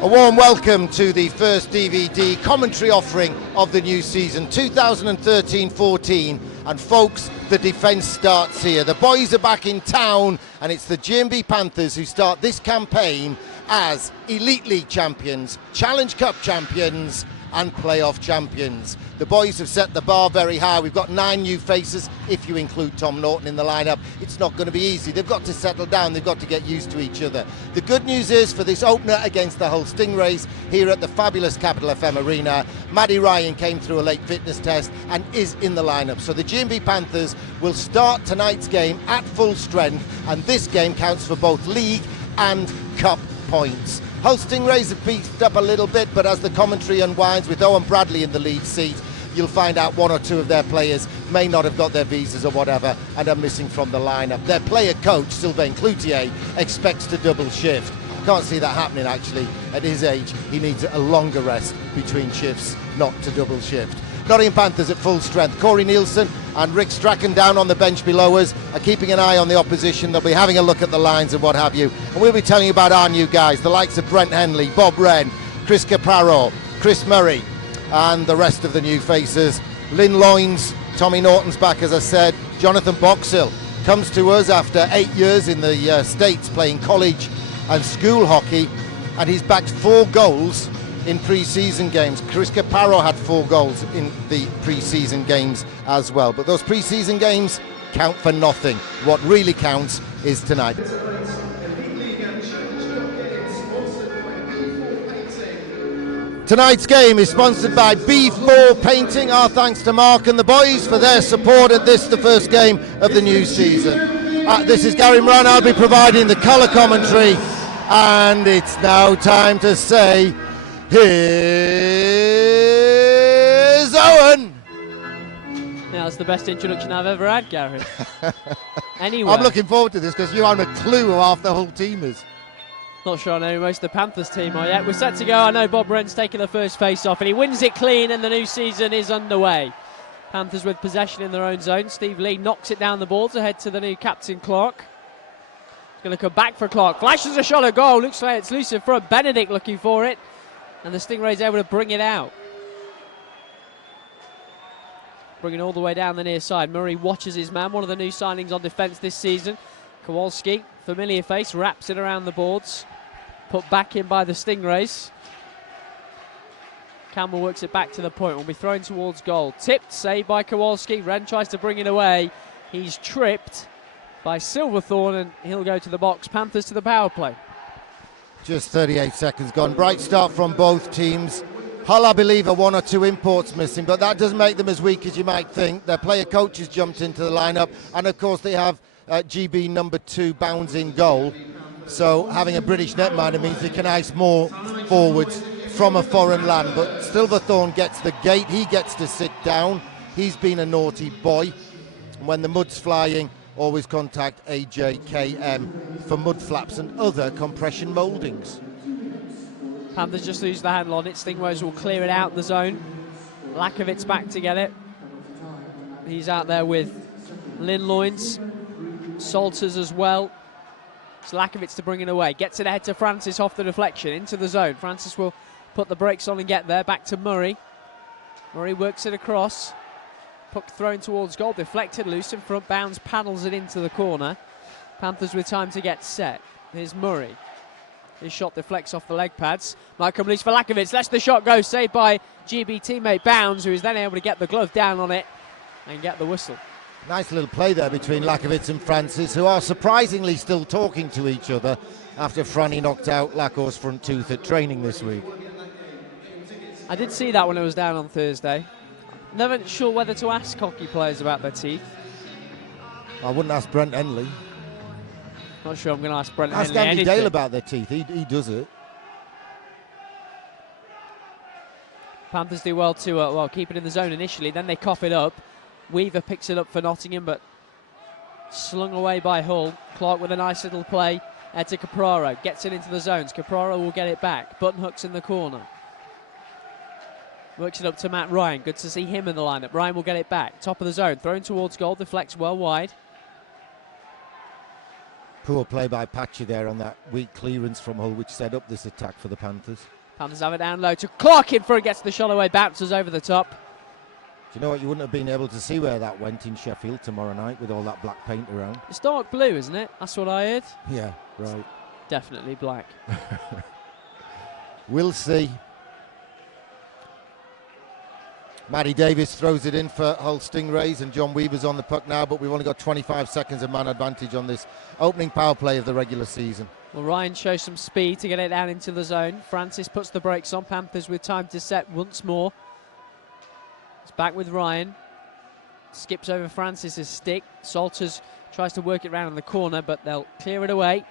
A warm welcome to the first DVD commentary offering of the new season 2013-14, and folks, the defence starts here. The boys are back in town, and it's the Nottingham Panthers who start this campaign as Elite League champions, Challenge Cup champions and playoff champions. The boys have set the bar very high. We've got 9 new faces, if you include Tom Norton in the lineup. It's not going to be easy. They've got to settle down. They've got to get used to each other. The good news is, for this opener against the Hull Stingrays here at the fabulous Capital FM Arena, Maddie Ryan came through a late fitness test and is in the lineup. So the Nottingham Panthers will start tonight's game at full strength, and this game counts for both league and cup points. Hull Stingrays have beefed up a little bit, but as the commentary unwinds with Owen Bradley in the lead seat, you'll find out 1 or 2 of their players may not have got their visas or whatever and are missing from the lineup. Their player coach, Sylvain Cloutier, expects to double shift. Can't see that happening actually. At his age, he needs a longer rest between shifts, not to double shift. Nottingham Panthers at full strength. Corey Nielsen and Rick Strachan down on the bench below us are keeping an eye on the opposition. They'll be having a look at the lines and what have you. And we'll be telling you about our new guys, the likes of Brent Henley, Bob Wren, Chris Caparo, Chris Murray, and the rest of the new faces. Lynn Loynes, Tommy Norton's back, as I said. Jonathan Boxhill comes to us after 8 years in the States playing college and school hockey, and he's backed 4 goals in pre-season games. Chris Caparo had 4 goals in the pre-season games as well. But those pre-season games count for nothing. What really counts is tonight. Tonight's game is sponsored by B4 Painting. Our thanks to Mark and the boys for their support at this, the first game of the new season. This is Gary Moran. I'll be providing the colour commentary, and it's now time to say, here's Owen. Yeah, that's the best introduction I've ever had, Gary. Anyway, I'm looking forward to this because you haven't a clue who half the whole team is. Not sure I know who most of the Panthers team are yet. We're set to go. I know Bob Wren's taking the first face-off, and he wins it clean, and the new season is underway. Panthers with possession in their own zone. Steve Lee knocks it down the ball to head to the new captain, Clark. He's going to come back for Clark. Flashes a shot at goal. Looks like it's loose in front. Benedict looking for it. And the Stingrays able to bring it out. Bringing it all the way down the near side. Murray watches his man, one of the new signings on defence this season. Kowalski, familiar face, wraps it around the boards. Put back in by the Stingrays. Campbell works it back to the point. Will be thrown towards goal. Tipped, saved by Kowalski. Wren tries to bring it away. He's tripped by Silverthorne, and he'll go to the box. Panthers to the power play. Just 38 seconds gone. Bright start from both teams. Hull, I believe, are 1 or 2 imports missing, but that doesn't make them as weak as you might think. Their player coach has jumped into the lineup, and of course they have GB number 2 Bounds in goal. So having a British netminder means they can ice more forwards from a foreign land. But Silverthorne gets the gate. He gets to sit down. He's been a naughty boy. And when the mud's flying, always contact AJKM for mud flaps and other compression mouldings. Panthers just lose the handle on it. Stingrays will clear it out in the zone. Lakovic's back to get it. He's out there with Lynn Loynes. Salters as well. It's Lakovic to bring it away. Gets it ahead to Francis off the deflection. Into the zone. Francis will put the brakes on and get there. Back to Murray. Murray works it across. Puck thrown towards goal. Deflected loose in front. Bounds paddles it into the corner. Panthers with time to get set. Here's Murray. His shot deflects off the leg pads. Might come loose for Lakovic. Lets the shot go. Saved by GB teammate Bounds, who is then able to get the glove down on it and get the whistle. Nice little play there between Lakovic and Francis, who are surprisingly still talking to each other after Franny knocked out Lako's front tooth at training this week. I did see that when I was down on Thursday. Never sure whether to ask hockey players about their teeth. I wouldn't ask Brent Henley. Not sure I'm going to ask Brent Ask Henley Andy anything. Dale about their teeth. He does it. Panthers do well to keep it in the zone initially. Then they cough it up. Weaver picks it up for Nottingham, but slung away by Hull. Clark with a nice little play to Capraro. Gets it into the zones. Capraro will get it back. Buttonhook's in the corner. Works it up to Matt Ryan. Good to see him in the lineup. Ryan will get it back. Top of the zone. Thrown towards goal. Deflects well wide. Poor play by Patchy there on that weak clearance from Hull, which set up this attack for the Panthers. Panthers have it down low to Clark in front, gets the shot away, bounces over the top. Do you know what? You wouldn't have been able to see where that went in Sheffield tomorrow night with all that black paint around. It's dark blue, isn't it? That's what I heard. Yeah, right. Definitely black. We'll see. Matty Davis throws it in for Hull Stingrays, and John Weaver's on the puck now, but we've only got 25 seconds of man advantage on this opening power play of the regular season. Well, Ryan shows some speed to get it down into the zone. Francis puts the brakes on. Panthers with time to set once more. It's back with Ryan. Skips over Francis's stick. Salters tries to work it round in the corner, but they'll clear it away.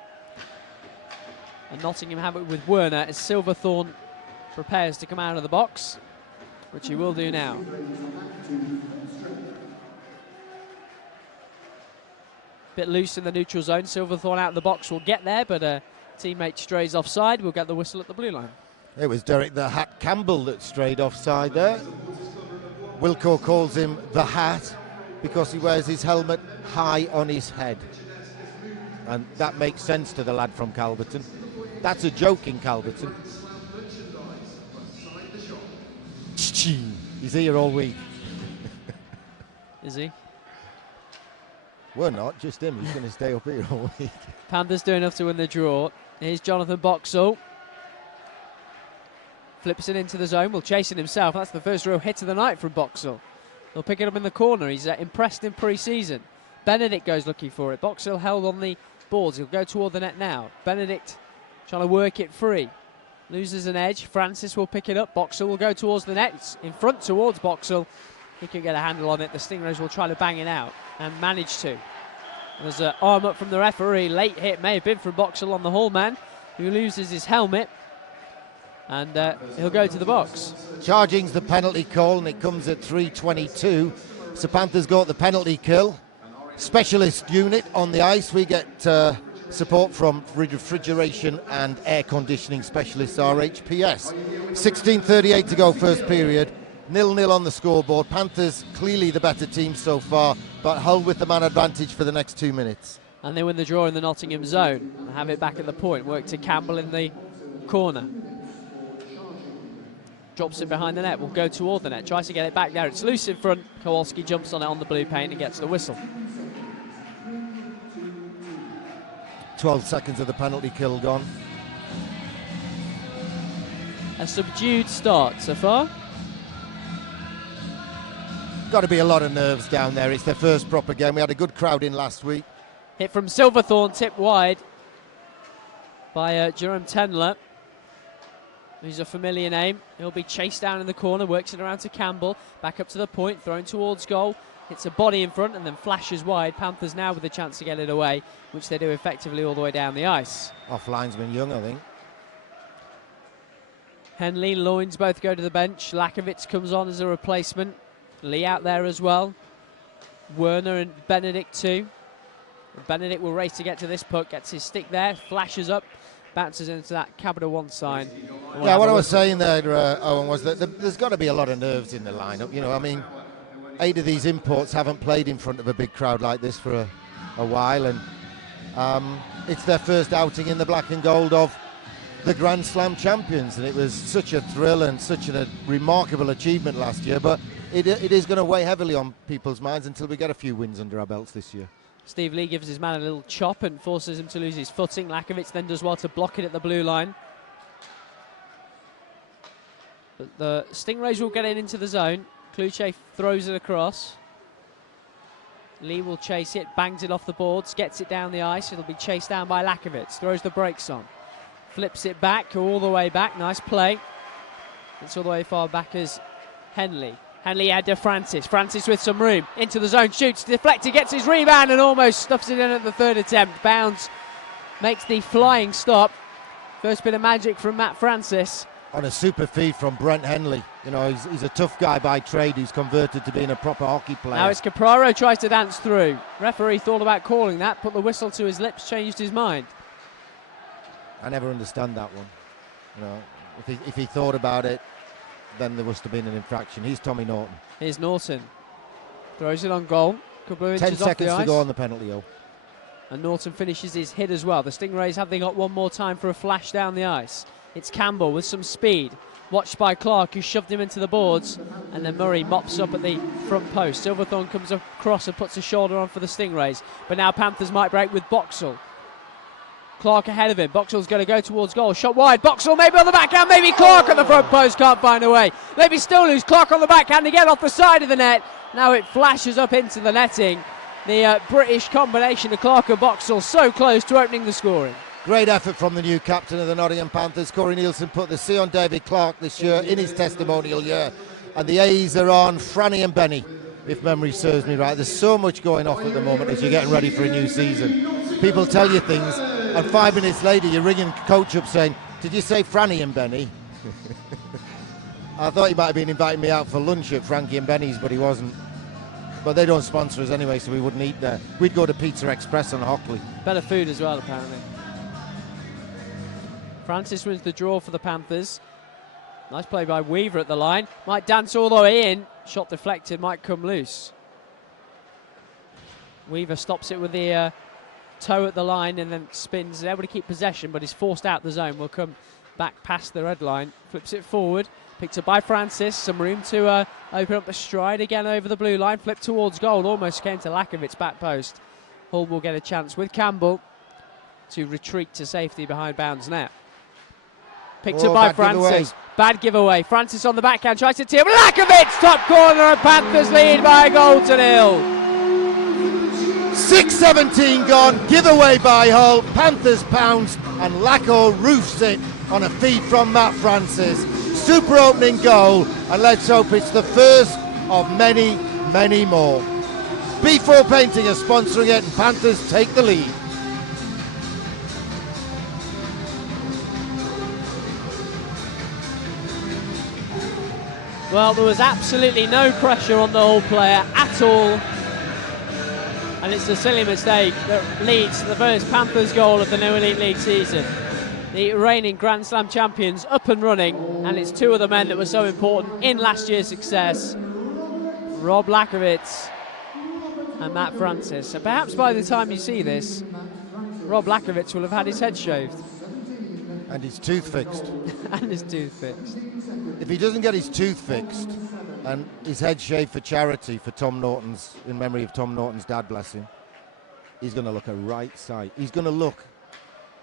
And Nottingham have it with Werner as Silverthorne prepares to come out of the box, which he will do now. Bit loose in the neutral zone. Silverthorne out of the box will get there, but a teammate strays offside. We'll get the whistle at the blue line. It was Derek the Hat Campbell that strayed offside there. Wilco calls him the Hat because he wears his helmet high on his head. And that makes sense to the lad from Calverton. That's a joke in Calverton. He's here all week. Is he? We're not, just him. He's going to stay up here all week. Panthers do enough to win the draw. Here's Jonathan Boxall. Flips it into the zone. Will chase it himself. That's the first real hit of the night from Boxall. They'll pick it up in the corner. He's impressed in pre-season. Benedict goes looking for it. Boxall held on the boards. He'll go toward the net now. Benedict trying to work it free. Loses an edge. Francis will pick it up. Boxall will go towards the net. It's in front towards Boxall. He can get a handle on it. The Stingrays will try to bang it out and manage to. There's an arm up from the referee. Late hit may have been from Boxall on the Hall man, who loses his helmet. And he'll go to the box. Charging's the penalty call, and it comes at 3:22. So Panthers got the penalty kill. Specialist unit on the ice. We get support from refrigeration and air conditioning specialists, RHPS. 16:38 to go, first period. 0-0 on the scoreboard. Panthers clearly the better team so far, but Hull with the man advantage for the next 2 minutes. And they win the draw in the Nottingham zone. Have it back at the point. Work to Campbell in the corner. Drops it behind the net. Will go toward the net. Tries to get it back there. It's loose in front. Kowalski jumps on it on the blue paint and gets the whistle. 12 seconds of the penalty kill gone. A subdued start so far. Got to be a lot of nerves down there. It's their first proper game. We had a good crowd in last week. Hit from Silverthorne, tipped wide by Jerome Tenler, who's a familiar name. He'll be chased down in the corner, works it around to Campbell, back up to the point, thrown towards goal. Hits a body in front and then flashes wide. Panthers now with a chance to get it away, which they do effectively all the way down the ice. Off linesman Young, I think. Henley, Loynes both go to the bench. Lakovitz comes on as a replacement. Lee out there as well. Werner and Benedict too. Benedict will race to get to this puck, gets his stick there, flashes up, bounces into that Capital One sign. Yeah, what I was saying there, Owen, was that there's got to be a lot of nerves in the lineup. You know, I mean, 8 of these imports haven't played in front of a big crowd like this for a while, and it's their first outing in the black and gold of the Grand Slam champions, and it was such a thrill and such a remarkable achievement last year, but it is going to weigh heavily on people's minds until we get a few wins under our belts this year. Steve Lee gives his man a little chop and forces him to lose his footing. Lakovitz then does well to block it at the blue line. But the Stingrays will get it into the zone. Kluche throws it across. Lee will chase it, bangs it off the boards, gets it down the ice. It'll be chased down by Lakovitz, throws the brakes on. Flips it back, all the way back. Nice play. It's all the way far back as Henley. Henley had to Francis. Francis with some room. Into the zone, shoots, deflected, gets his rebound and almost stuffs it in at the third attempt. Bounds makes the flying stop. First bit of magic from Matt Francis. On a super feed from Brent Henley. You know, he's a tough guy by trade who's converted to being a proper hockey player. Now it's Capraro tries to dance through. Referee thought about calling that, put the whistle to his lips, changed his mind. I never understand that one. You know, if he thought about it, then there must have been an infraction. Here's Tommy Norton. Here's Norton. Throws it on goal. Couple of inches 10 off the seconds ice. to go on the penalty, And Norton finishes his hit as well. The Stingrays, have they got one more time for a flash down the ice? It's Campbell with some speed, watched by Clark, who shoved him into the boards, and then Murray mops up at the front post. Silverthorne comes across and puts a shoulder on for the Stingrays, but now Panthers might break with Boxall. Clark ahead of him. Boxall's going to go towards goal. Shot wide. Boxall maybe on the backhand. Maybe Clark on the front post. Can't find a way. Maybe still lose. Clark on the backhand again off the side of the net. Now it flashes up into the netting. The British combination of Clark and Boxall so close to opening the scoring. Great effort from the new captain of the Nottingham Panthers. Corey Nielsen put the C on David Clark this year in his testimonial year. And the A's are on Franny and Benny, if memory serves me right. There's so much going off at the moment as you're getting ready for a new season. People tell you things, and 5 minutes later you're ringing coach up saying, "Did you say Franny and Benny?" I thought he might have been inviting me out for lunch at Frankie and Benny's, but he wasn't. But they don't sponsor us anyway, so we wouldn't eat there. We'd go to Pizza Express on Hockley. Better food as well, apparently. Francis wins the draw for the Panthers. Nice play by Weaver at the line. Might dance all the way in. Shot deflected, might come loose. Weaver stops it with the toe at the line and then spins. Able to keep possession, but he's forced out the zone. Will come back past the red line. Flips it forward. Picked up by Francis. Some room to open up a stride again over the blue line. Flip towards goal. Almost came to Lakovic's back post. Hull will get a chance with Campbell to retreat to safety behind bounds net. Picked up by Francis. Bad giveaway. Francis on the backhand tries to tee up. Lakovic, top corner, and Panthers lead by a goal to nil. 6:17 gone. Giveaway by Hull. Panthers pounce, and Lacko roofs it on a feed from Matt Francis. Super opening goal, and let's hope it's the first of many, many more. B4 Painting are sponsoring it, and Panthers take the lead. Well, there was absolutely no pressure on the Hull player at all. And it's a silly mistake that leads to the first Panthers goal of the new Elite League season. The reigning Grand Slam champions up and running, and it's two of the men that were so important in last year's success. Rob Lakovic and Matt Francis. And perhaps by the time you see this, Rob Lakovic will have had his head shaved. And his tooth fixed. And his tooth fixed. If he doesn't get his tooth fixed and his head shaved for charity for Tom Norton's, in memory of Tom Norton's dad, bless him, he's going to look a right sight. He's going to look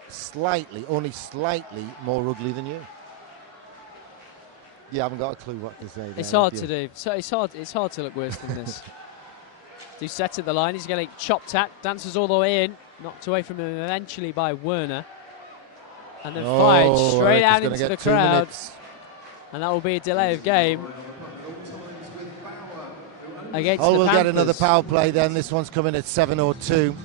slightly, only slightly more ugly than you. You haven't got a clue what to say. It's hard to do. So it's hard to look worse than this. Do set at the line. He's getting chopped at. Dances all the way in. Knocked away from him eventually by Werner. And then fired straight out into the crowd. And that will be a delay of game against Hull the will Panthers. get another power play then. This one's coming at 7:02.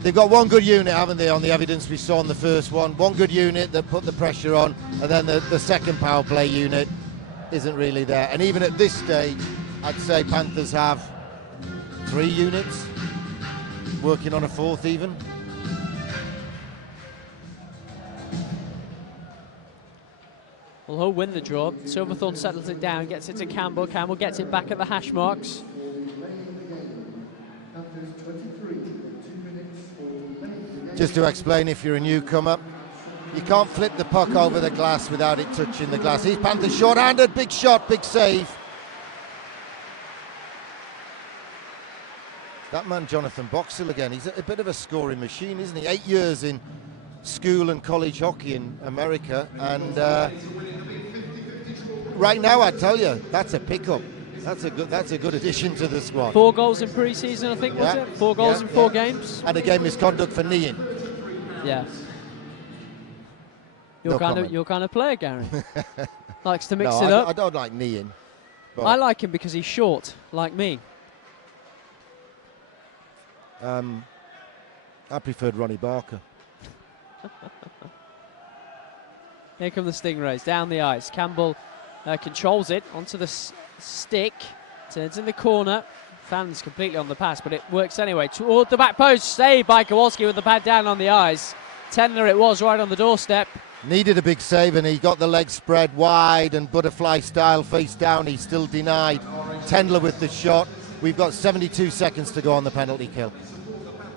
They've got one good unit, haven't they, on the evidence we saw in the first one. One good unit that put the pressure on, and then the second power play unit isn't really there. And even at this stage, I'd say Panthers have 3 units working on a fourth even. Well, Hull win the draw. Silverthorne settles it down, gets it to Campbell. Campbell gets it back at the hash marks. Just to explain, if you're a newcomer, you can't flip the puck over the glass without it touching the glass. He's Panthers short-handed, big shot, big save. That man, Jonathan Boxall again, he's a bit of a scoring machine, isn't he? 8 years in school and college hockey in America, and right now I tell you, that's a pickup. That's a good addition to the squad. 4 goals in pre-season, I think, was it? 4 goals in 4 games. And a game misconduct for kneeing. Yeah. Your kind of player, Gary. Likes to mix it up. I don't like kneeing. I like him because he's short, like me. I preferred Ronnie Barker. Here come the Stingrays down the ice. Campbell controls it onto the stick, turns in the corner. Fans completely on the pass, but it works anyway. Toward the back post, saved by Kowalski with the pad down on the ice. Tendler it was right on the doorstep. Needed a big save, and he got the leg spread wide and butterfly style face down. He's still denied. Tendler with the shot. We've got 72 seconds to go on the penalty kill.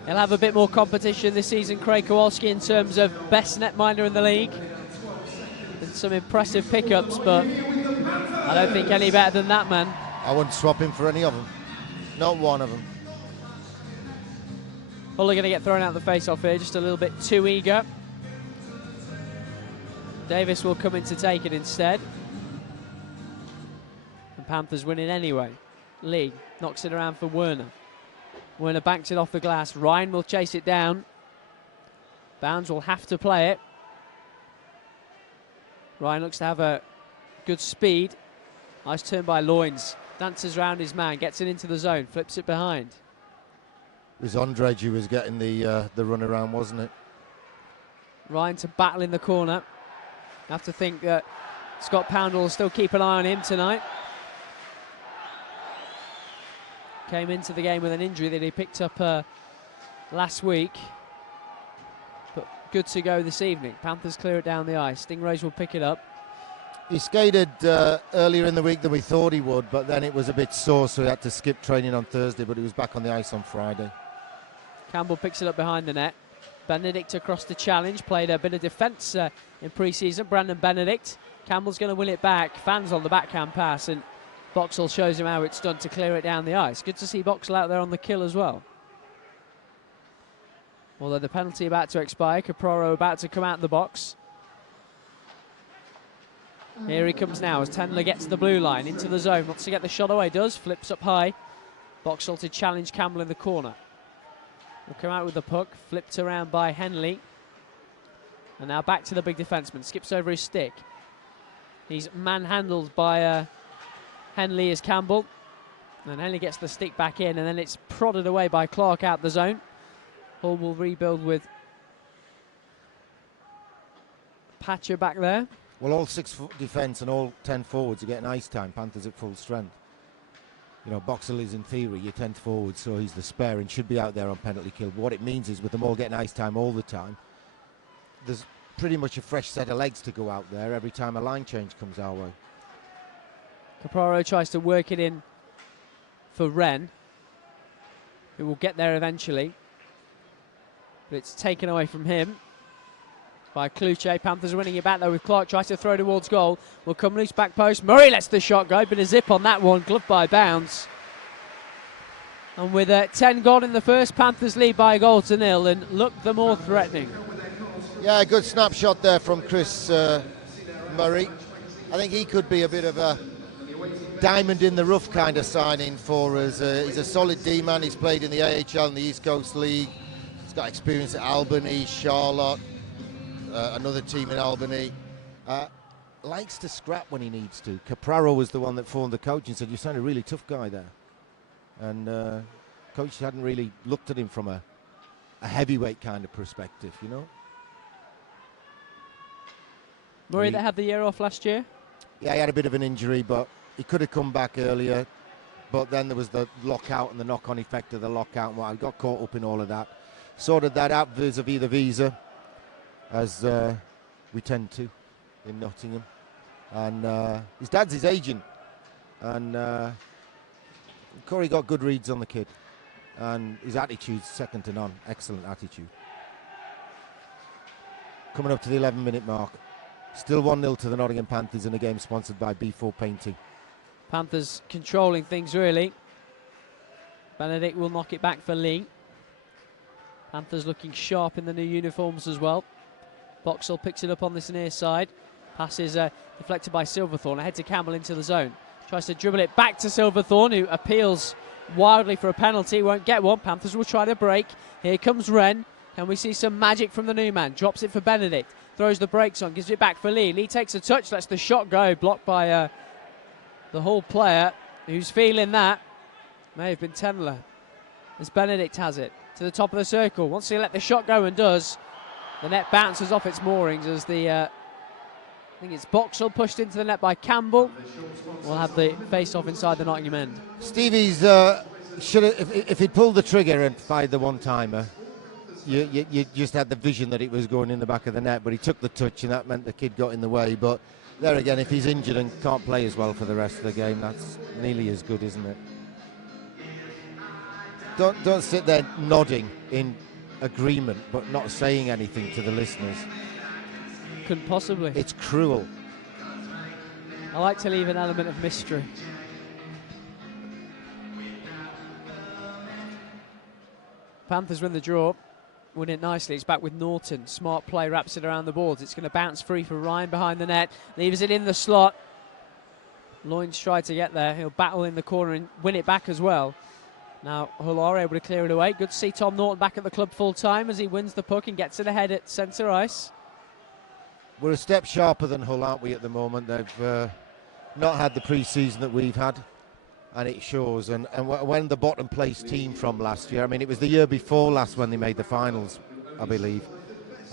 He'll have a bit more competition this season, Craig Kowalski, in terms of best netminder in the league. And some impressive pickups, but I don't think any better than that man. I wouldn't swap him for any of them. Not one of them. Hull are going to get thrown out the face-off here, just a little bit too eager. Davis will come in to take it instead. And Panthers winning anyway. Lee knocks it around for Werner. Werner banks it off the glass. Ryan will chase it down. Bounds will have to play it. Ryan looks to have a good speed. Nice turn by Loins. Dances around his man, gets it into the zone, flips it behind. It was Ondrej who was getting the run around, wasn't it? Ryan to battle in the corner. Have to think that Scott Poundle will still keep an eye on him tonight. Came into the game with an injury that he picked up last week. But good to go this evening. Panthers clear it down the ice. Stingrays will pick it up. He skated earlier in the week than we thought he would, but then it was a bit sore, so he had to skip training on Thursday, but he was back on the ice on Friday. Campbell picks it up behind the net. Benedict across the challenge, played a bit of defence in pre-season. Brandon Benedict. Campbell's going to win it back. Fans on the backhand pass, and Boxall shows him how it's done to clear it down the ice. Good to see Boxall out there on the kill as well. Although the penalty about to expire, Capraro about to come out of the box. Here he comes now as Tendler gets the blue line into the zone. Wants to get the shot away, does. Flips up high. Boxall to challenge Campbell in the corner. Will come out with the puck, flipped around by Henley. And now back to the big defenseman. Skips over his stick. He's manhandled by Henley as Campbell. And Henley gets the stick back in, and then it's prodded away by Clark out the zone. Hull will rebuild with Patcher back there. Well, all 6 defence and all 10 forwards are getting ice time. Panthers at full strength. You know, Boxall is in theory your 10th forward, so he's the spare and should be out there on penalty kill. But what it means is with them all getting ice time all the time, there's pretty much a fresh set of legs to go out there every time a line change comes our way. Capraro tries to work it in for Wren, who will get there eventually. But it's taken away from him by Kluche. Panthers winning it back though with Clark. Tries to throw towards goal. Will come loose back post. Murray lets the shot go. Bit of zip on that one. Gloved by Bounds. And with 10 gone in the first, Panthers lead by a goal to 0 and look the more threatening. Yeah, a good snapshot there from Chris Murray. I think he could be a bit of a diamond in the rough kind of signing for us. He's a solid D-man. He's played in the EIHL and the East Coast League. He's got experience at Albany, Charlotte, another team in Albany. Likes to scrap when he needs to. Capraro was the one that phoned the coach and said, "You sound a really tough guy there." And coach hadn't really looked at him from a heavyweight kind of perspective, you know. Murray that had the year off last year? Yeah, he had a bit of an injury, but he could have come back earlier. But then there was the lockout and the knock-on effect of the lockout. Well, I got caught up in all of that. Sorted that out vis-a-vis the visa, as we tend to in Nottingham. And his dad's his agent. And Corey got good reads on the kid. And his attitude's second to none. Excellent attitude. Coming up to the 11-minute mark. Still 1-0 to the Nottingham Panthers in a game sponsored by B4 Painting. Panthers controlling things really. Benedict will knock it back for Lee. Panthers looking sharp in the new uniforms as well. Boxall picks it up on this near side. Pass is deflected by Silverthorne. Ahead to Campbell into the zone. Tries to dribble it back to Silverthorne, who appeals wildly for a penalty. Won't get one. Panthers will try to break. Here comes Wren. Can we see some magic from the new man? Drops it for Benedict. Throws the brakes on. Gives it back for Lee. Lee takes a touch. Lets the shot go. Blocked by the Hull player who's feeling that. May have been Tendler. As Benedict has it. To the top of the circle. Wants to let the shot go and does. The net bounces off its moorings as the... I think it's Boxall pushed into the net by Campbell. We'll have the face-off inside the Nottingham end. Stevie's should have, if he'd pulled the trigger and fired the one-timer, you just had the vision that it was going in the back of the net, but he took the touch and that meant the kid got in the way. But there again, if he's injured and can't play as well for the rest of the game, that's nearly as good, isn't it? Don't sit there nodding in agreement but not saying anything to the listeners. Couldn't possibly. It's cruel. I like to leave an element of mystery. Panthers win the draw. Win it nicely. It's back with Norton. Smart play, wraps it around the boards. It's going to bounce free for Ryan behind the net. Leaves it in the slot. Loins tried to get there. He'll battle in the corner and win it back as well. Now Hull are able to clear it away. Good to see Tom Norton back at the club full time as he wins the puck and gets it ahead at centre ice. We're a step sharper than Hull, aren't we, at the moment? They've not had the pre-season that we've had, and it shows. And when the bottom place team from last year, I mean, it was the year before last when they made the finals, I believe.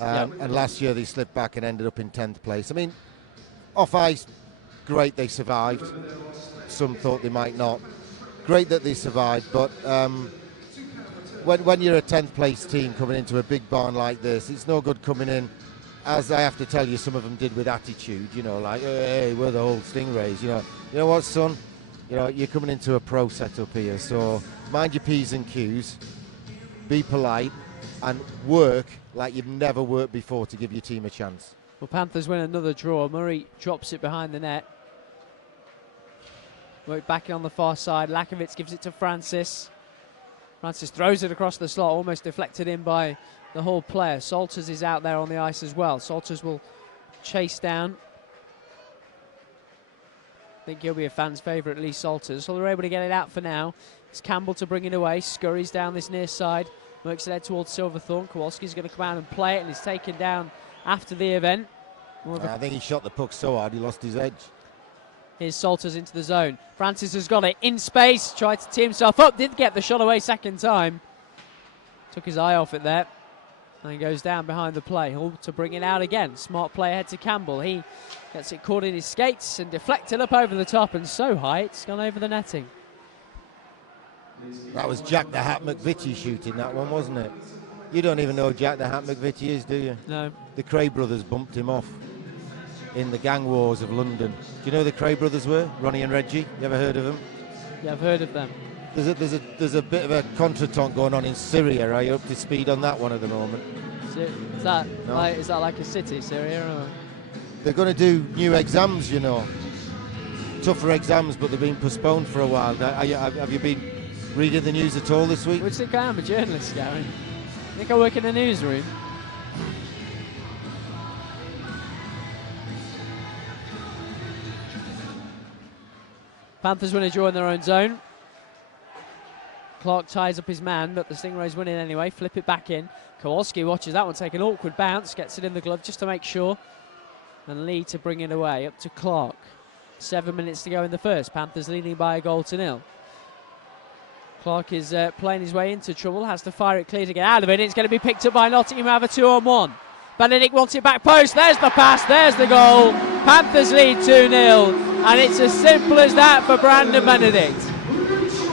And last year they slipped back and ended up in 10th place. I mean, off ice, great they survived. Some thought they might not. Great that they survived, but when you're a 10th place team coming into a big barn like this, it's no good coming in, as I have to tell you, some of them did with attitude, you know, like, hey, we're the old Stingrays, you know what, son? You know, you're coming into a pro setup here, so mind your P's and Q's, be polite, and work like you've never worked before to give your team a chance. Well, Panthers win another draw. Murray drops it behind the net. Work back on the far side. Lakovic gives it to Francis. Francis throws it across the slot, almost deflected in by the Hull player. Salters is out there on the ice as well. Salters will chase down. I think he'll be a fan's favourite, at least Salters. So they're able to get it out for now. It's Campbell to bring it away. Scurries down this near side. Works it head towards Silverthorne. Kowalski's going to come out and play it, and he's taken down after the event. I think he shot the puck so hard he lost his edge. Here's Salters into the zone. Francis has got it in space. Tried to tee himself up. Did get the shot away second time. Took his eye off it there. And he goes down behind the play. Hull to bring it out again. Smart play ahead to Campbell. He gets it caught in his skates and deflected up over the top, and so high it's gone over the netting. That was Jack the Hat McVitie shooting that one, wasn't it? You don't even know who Jack the Hat McVitie is, do you? No. The Cray brothers bumped him off in the gang wars of London. Do you know who the Cray brothers were? Ronnie and Reggie? You ever heard of them? Yeah, I've heard of them. There's a bit of a contretemps going on in Syria. Are you up to speed on that one at the moment? Is that like a city, Syria? Or? They're going to do new exams, you know. Tougher exams, but they've been postponed for a while. Have you been reading the news at all this week? Which think I am a journalist, Gary. I think I work in a newsroom. Panthers win a draw in their own zone. Clark ties up his man, but the Stingrays win it anyway. Flip it back in. Kowalski watches that one take an awkward bounce, gets it in the glove just to make sure. And Lee to bring it away, up to Clark. 7 minutes to go in the first. Panthers leading by a goal to nil. Clark is playing his way into trouble, has to fire it clear to get out of it. It's going to be picked up by Nottingham, have a 2-on-1. Benedict wants it back post. There's the pass, there's the goal. Panthers lead 2-0, and it's as simple as that for Brandon Benedict.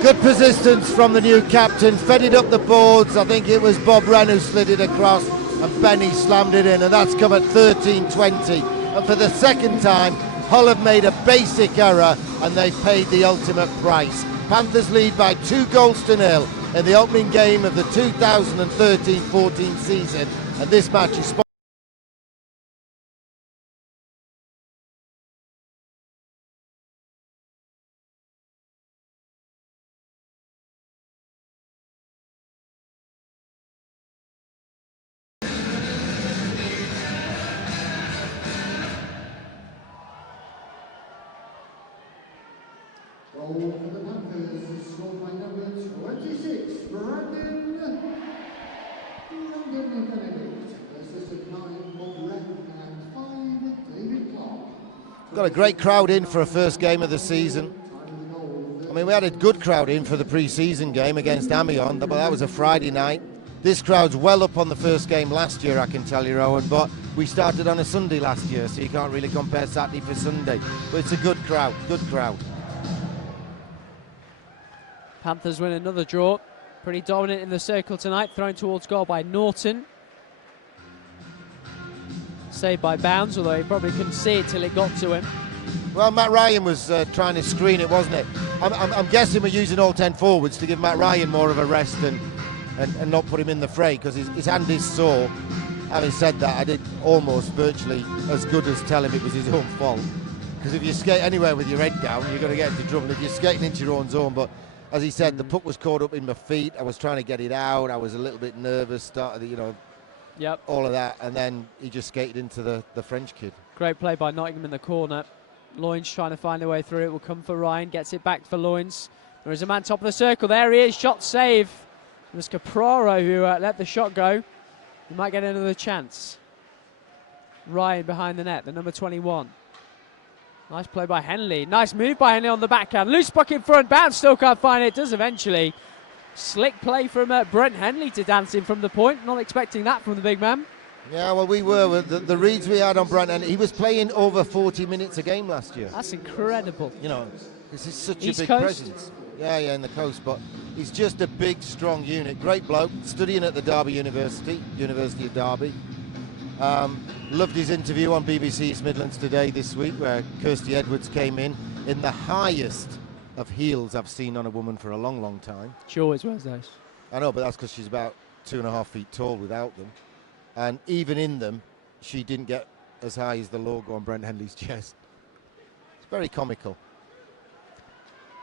Good persistence from the new captain, fed it up the boards. I think it was Bob Wren who slid it across, and Benny slammed it in, and that's come at 13:20. And for the second time, Hull have made a basic error, and they've paid the ultimate price. Panthers lead by 2-0 in the opening game of the 2013-14 season, and this match is Goal for the Panthers, scored by number 26, Brandon Benedict. Assist of 9, Bob Wren, and 5, David Clark. got a great crowd in for a first game of the season. I mean, we had a good crowd in for the pre-season game against Amiens, but that was a Friday night. This crowd's well up on the first game last year, I can tell you, Owen, but we started on a Sunday last year, so you can't really compare Saturday for Sunday. But it's a good crowd, good crowd. Panthers win another draw. Pretty dominant in the circle tonight, thrown towards goal by Norton. Saved by Bounds, although he probably couldn't see it till it got to him. Well, Matt Ryan was trying to screen it, wasn't it? I'm guessing we're using all 10 forwards to give Matt Ryan more of a rest and not put him in the fray, because his hand is sore. Having said that, I did almost virtually as good as tell him it was his own fault. Because if you skate anywhere with your head down, you're going to get into trouble. If you're skating into your own zone, but as he said, the puck was caught up in my feet. I was trying to get it out. I was a little bit nervous, started, you know, all of that, and then he just skated into the French kid. Great play by Nottingham in the corner. Loins trying to find a way through. It will come for Ryan. Gets it back for Loins. There is a man top of the circle. There he is. Shot save. It was Capraro who let the shot go. He might get another chance. Ryan behind the net, the number 21. Nice play by Henley. Nice move by Henley on the backhand. Loose puck in front. Bounce still can't find it. Does eventually. Slick play from Brent Henley to dance in from the point. Not expecting that from the big man. Yeah, well, we were. With the reads we had on Brent Henley. He was playing over 40 minutes a game last year. That's incredible. You know, this is such East a big Coast. presence. Yeah, in the coast. But he's just a big, strong unit. Great bloke. Studying at the Derby University of Derby. Loved his interview on BBC East Midlands Today this week, where Kirsty Edwards came in the highest of heels I've seen on a woman for a long, long time. She always wears those. I know, but that's because she's about 2.5 feet tall without them. And even in them, she didn't get as high as the logo on Brent Henley's chest. It's very comical.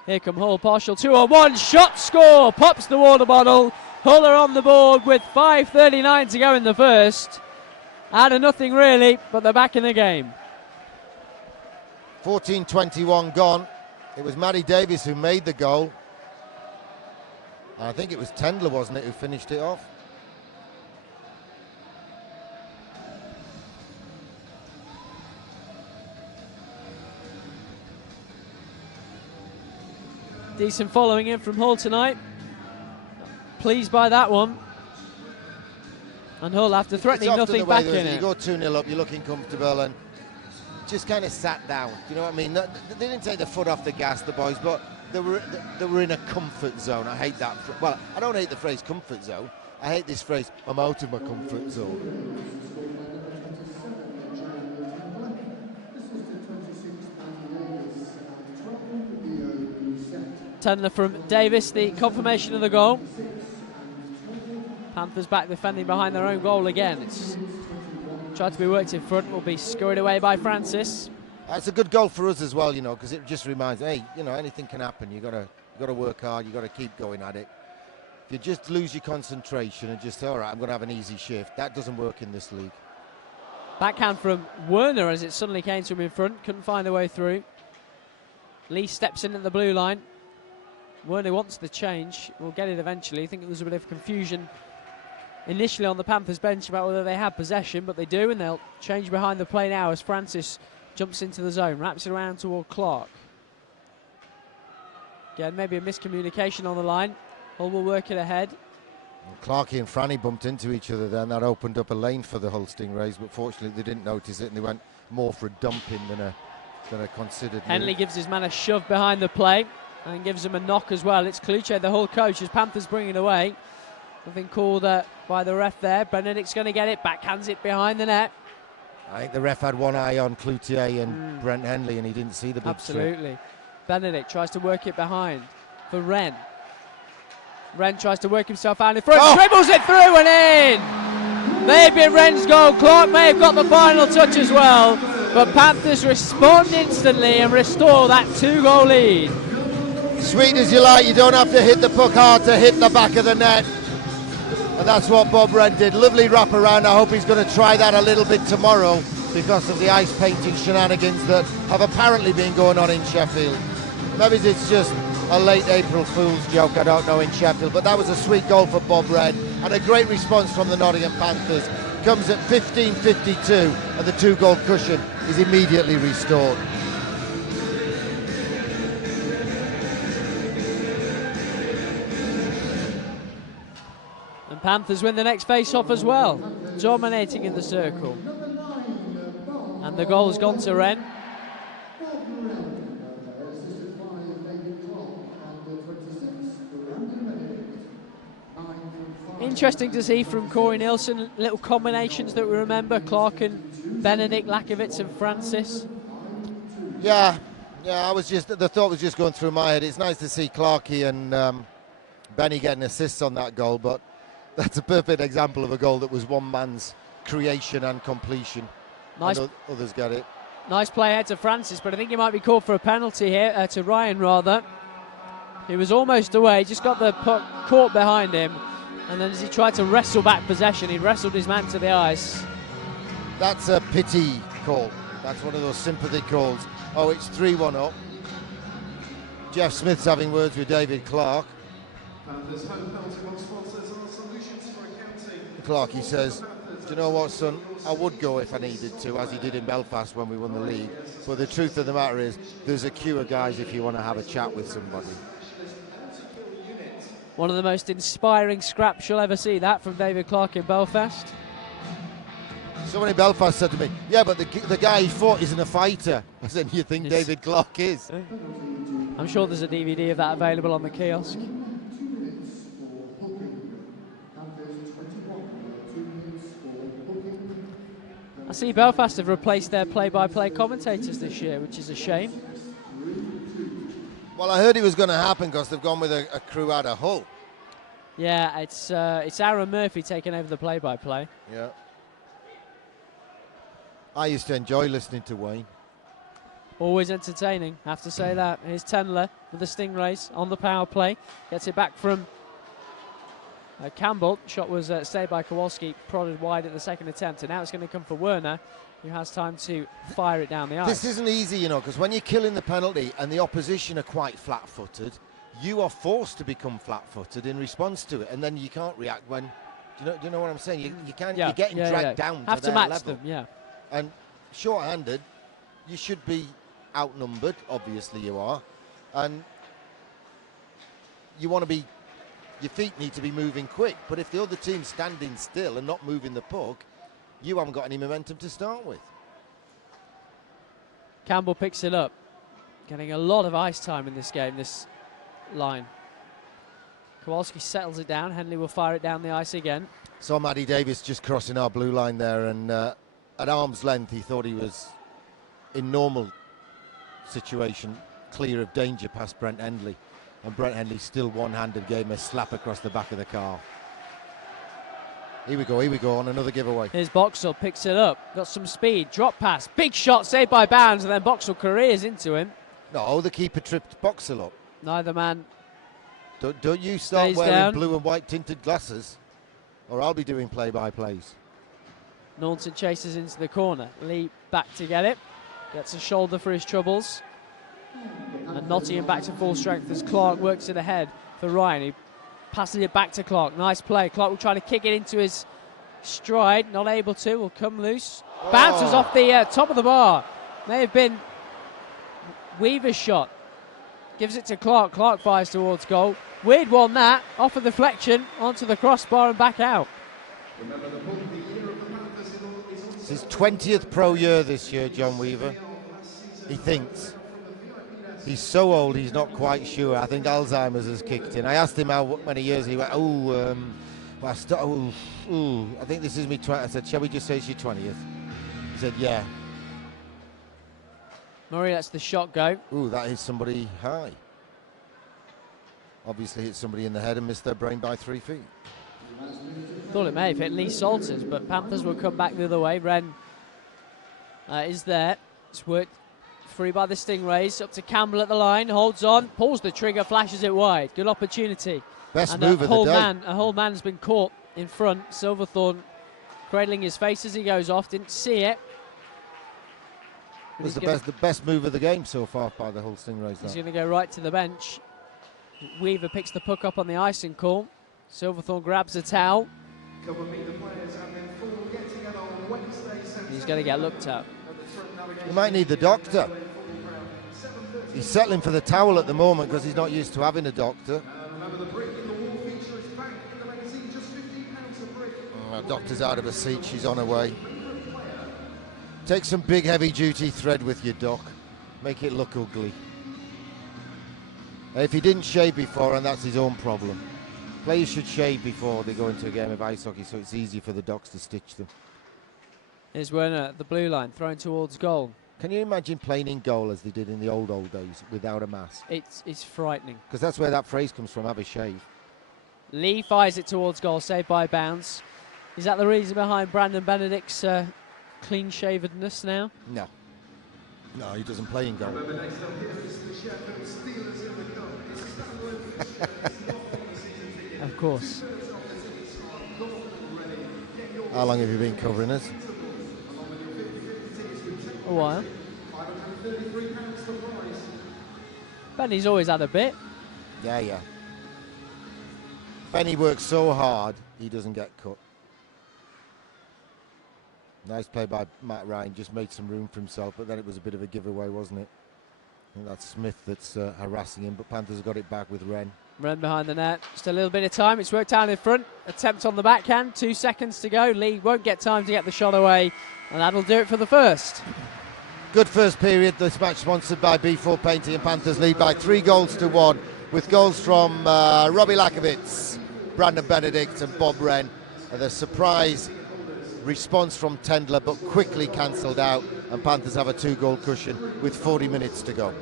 Here come Hull, partial 2-on-1, shot, score, pops the water bottle. Hull are on the board with 5:39 to go in the first. Out of nothing really, but they're back in the game. 14:21 gone. It was Matty Davis who made the goal. I think it was Tendler, wasn't it, who finished it off? Decent following in from Hull tonight. Pleased by that one. And Hull, after threatening nothing back in it. You go 2-0 up, you're looking comfortable, and just kind of sat down. You know what I mean? They didn't take the foot off the gas, the boys, but they were in a comfort zone. I hate that. Well, I don't hate the phrase comfort zone. I hate this phrase, I'm out of my comfort zone. Tendler from Davis, the confirmation of the goal. Panthers back defending behind their own goal again. It's tried to be worked in front, will be scurried away by Francis. That's a good goal for us as well, you know, because it just reminds, hey, you know, anything can happen. You got to work hard. You got to keep going at it. If you just lose your concentration and just, all right, I'm going to have an easy shift, that doesn't work in this league. Backhand from Werner as it suddenly came to him in front. Couldn't find a way through. Lee steps in at the blue line. Werner wants the change. We'll get it eventually. I think there was a bit of confusion initially on the Panthers bench about whether they had possession, but they do, and they'll change behind the play now as Francis jumps into the zone, wraps it around toward Clark. Again, maybe a miscommunication on the line. Hull will work it ahead. Clarkey and Franny bumped into each other then. That opened up a lane for the Hull Stingrays, but fortunately they didn't notice it, and they went more for a dumping than a considered Henley move. gives his man a shove behind the play and gives him a knock as well. It's Kluche, the Hull coach, as Panthers bring it away. Nothing called by the ref there. Benedict's going to get it, backhands it behind the net. I think the ref had one eye on Cloutier and Brent Henley, and he didn't see the big Absolutely. strip. Benedict tries to work it behind for Wren. Wren tries to work himself out in front, dribbles it through and in! May have been Wren's goal. Clark may have got the final touch as well, but Panthers respond instantly and restore that 2-goal lead. Sweet as you like, you don't have to hit the puck hard to hit the back of the net. And that's what Bob Wren did. Lovely wrap around. I hope he's going to try that a little bit tomorrow because of the ice painting shenanigans that have apparently been going on in Sheffield. Maybe it's just a late April Fool's joke, I don't know, in Sheffield. But that was a sweet goal for Bob Wren and a great response from the Nottingham Panthers. Comes at 15:52 and the 2-goal cushion is immediately restored. Panthers win the next face-off as well, dominating in the circle. And the goal's gone to Wren. Interesting to see from Corey Nielsen, little combinations that we remember, Clark and Benedict, Lakovitz and Francis. Yeah, Yeah, the thought was just going through my head. It's nice to see Clarkey and Benny getting assists on that goal, but that's a perfect example of a goal that was one man's creation and completion. Nice. And others get it. Nice play ahead to Francis, but I think he might be called for a penalty here, to Ryan rather. He was almost away, just got the puck caught behind him, and then as he tried to wrestle back possession, he wrestled his man to the ice. That's a pity call. That's one of those sympathy calls. Oh, it's 3-1 up. Jeff Smith's having words with David Clark. Clark, he says, do you know what, son? I would go if I needed to, as he did in Belfast when we won the league. But the truth of the matter is, there's a queue of guys if you want to have a chat with somebody. One of the most inspiring scraps you'll ever see, that from David Clark in Belfast. Someone in Belfast said to me, yeah, but the guy he fought isn't a fighter. I said, you think David Clark is? I'm sure there's a DVD of that available on the kiosk. I see Belfast have replaced their play-by-play commentators this year, which is a shame. Well, I heard it was going to happen because they've gone with a crew out of Hull. Yeah, it's Aaron Murphy taking over the play-by-play. Yeah. I used to enjoy listening to Wayne. Always entertaining, have to say that. Here's Tenler with the Stingrays on the power play. Gets it back from Campbell. Shot was saved by Kowalski, prodded wide at the second attempt, and now it's going to come for Werner, who has time to fire it down the ice. This isn't easy, you know, because when you're killing the penalty and the opposition are quite flat-footed, you are forced to become flat-footed in response to it, and then you can't react when. Do you know what I'm saying? You can't. Yeah, you're getting dragged down have to their match level. them, yeah. And short-handed, you should be outnumbered. Obviously, you are, and you want to be. Your feet need to be moving quick. But if the other team's standing still and not moving the puck, you haven't got any momentum to start with. Campbell picks it up, getting a lot of ice time in this game. This line. Kowalski settles it down. Henley will fire it down the ice again. Saw Matty Davis just crossing our blue line there, and at arm's length, he thought he was in normal situation, clear of danger past Brent Hendley. And Brent Hendley still one-handed, gave him a slap across the back of the car. Here we go on another giveaway. Here's Boxall, picks it up, got some speed, drop pass, big shot, saved by Bounds, and then Boxall careers into him. No, the keeper tripped Boxall up. Neither man. Don't you start wearing down. blue and white tinted glasses, or I'll be doing play-by-plays. Naunton chases into the corner. Lee back to get it. Gets a shoulder for his troubles. And Nottingham back to full strength as Clark works it ahead for Ryan. He passes it back to Clark. Nice play. Clark will try to kick it into his stride. Not able to. Will come loose. Bounces off the top of the bar. May have been Weaver's shot. Gives it to Clark. Clark fires towards goal. Weird one that. Off a deflection onto the crossbar and back out. It's his 20th pro year this year, John Weaver. He thinks. He's so old, he's not quite sure. I think Alzheimer's has kicked in. I asked him how many years, he went, I think this is me 20. I said, shall we just say it's your 20th? He said, yeah. Murray lets the shot go. Ooh, that hit somebody high. Obviously hit somebody in the head and missed their brain by 3 feet. Thought it may have hit Lee Salters, but Panthers will come back the other way. Wren is there. It's worked free by the Stingrays. Up to Campbell at the line. Holds on. Pulls the trigger. Flashes it wide. Good opportunity. Best move of the day. A whole man's been caught in front. Silverthorne cradling his face as he goes off. Didn't see it. It was the best move of the game so far by the Hull Stingrays. He's going to go right to the bench. Weaver picks the puck up on the icing call. Silverthorne grabs a towel. He's going to get looked at. He might need the doctor. He's settling for the towel at the moment because he's not used to having a doctor. Doctor's out of her seat. She's on her way. Take some big heavy-duty thread with you, Doc. Make it look ugly. If he didn't shave before, and that's his own problem. Players should shave before they go into a game of ice hockey, so it's easy for the docs to stitch them. Here's Werner at the blue line, thrown towards goal. Can you imagine playing in goal as they did in the old days without a mask? It's frightening. Because that's where that phrase comes from, have a shave. Lee fires it towards goal, saved by Bounds. Is that the reason behind Brandon Benedict's clean-shavenness now? No. No, he doesn't play in goal. Of course. How long have you been covering us? A while. Benny's always had a bit. Yeah. Benny works so hard, he doesn't get cut. Nice play by Matt Ryan, just made some room for himself, but then it was a bit of a giveaway, wasn't it? I think that's Smith that's harassing him, but Panthers have got it back with Wren. Wren behind the net, just a little bit of time, it's worked out in front. Attempt on the backhand, 2 seconds to go. Lee won't get time to get the shot away, and that'll do it for the first. Good first period. This match sponsored by B4 Painting, and Panthers lead by 3 goals to 1, with goals from Robbie Lakovitz, Brandon Benedict and Bob Wren. The surprise response from Tendler, but quickly cancelled out, and Panthers have a 2-goal cushion with 40 minutes to go.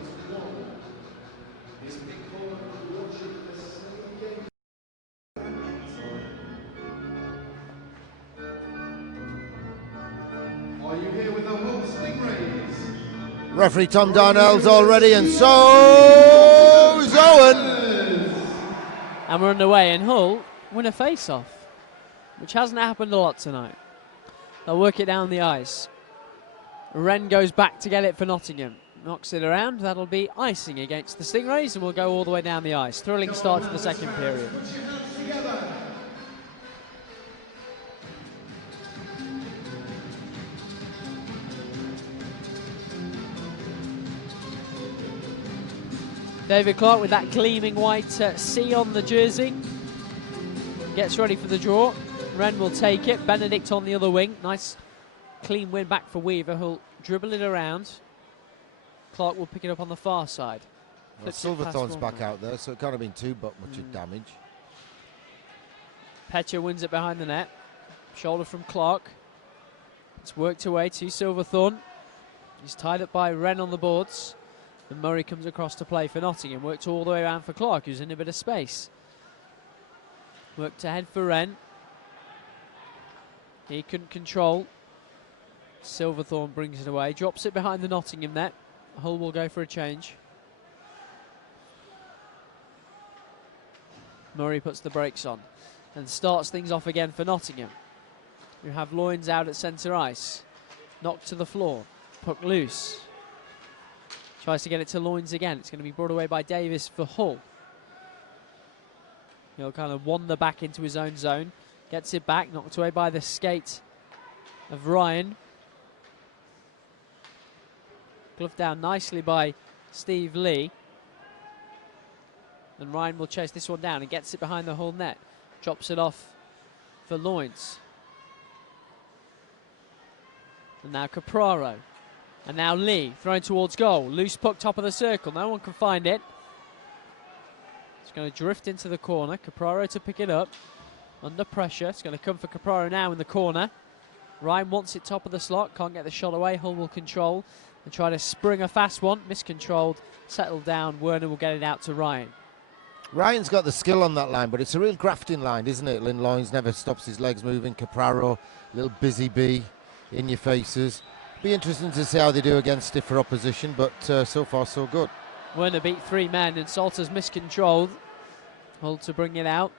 Are you here with the Hull Stingrays? Referee Tom Darnell's all ready, and so is Owen. And we're underway, and Hull win a face-off, which hasn't happened a lot tonight. They'll work it down the ice. Wren goes back to get it for Nottingham. Knocks it around. That'll be icing against the Stingrays, and we'll go all the way down the ice. Thrilling start to the second period. David Clark with that gleaming white C on the jersey. Gets ready for the draw. Wren will take it. Benedict on the other wing. Nice clean win back for Weaver, who'll dribble it around. Clark will pick it up on the far side. Well, Silverthorne's back out there, so it can't have been too much damage. Petcher wins it behind the net. Shoulder from Clark. It's worked away to Silverthorne. He's tied up by Wren on the boards. And Murray comes across to play for Nottingham. Worked all the way around for Clark, who's in a bit of space. Worked ahead for Wren. He couldn't control. Silverthorne brings it away. Drops it behind the Nottingham net. Hull will go for a change. Murray puts the brakes on and starts things off again for Nottingham. You have Loynes out at centre ice. Knocked to the floor. Puck loose. Tries to get it to Loynes again. It's going to be brought away by Davis for Hull. He'll kind of wander back into his own zone. Gets it back. Knocked away by the skate of Ryan. Gloved down nicely by Steve Lee. And Ryan will chase this one down and gets it behind the Hull net. Drops it off for Loynes. And now Capraro. And now Lee, thrown towards goal. Loose puck, top of the circle. No one can find it. It's going to drift into the corner. Capraro to pick it up. Under pressure. It's going to come for Capraro now in the corner. Ryan wants it top of the slot. Can't get the shot away. Hull will control and try to spring a fast one. Miscontrolled. Settled down. Werner will get it out to Ryan. Ryan's got the skill on that line, but it's a real grafting line, isn't it? Lynn Loynes never stops his legs moving. Capraro, little busy bee in your faces. Be interesting to see how they do against stiffer opposition, but so far so good. Werner beat 3 men and Salter's miscontrolled. Hull to bring it out.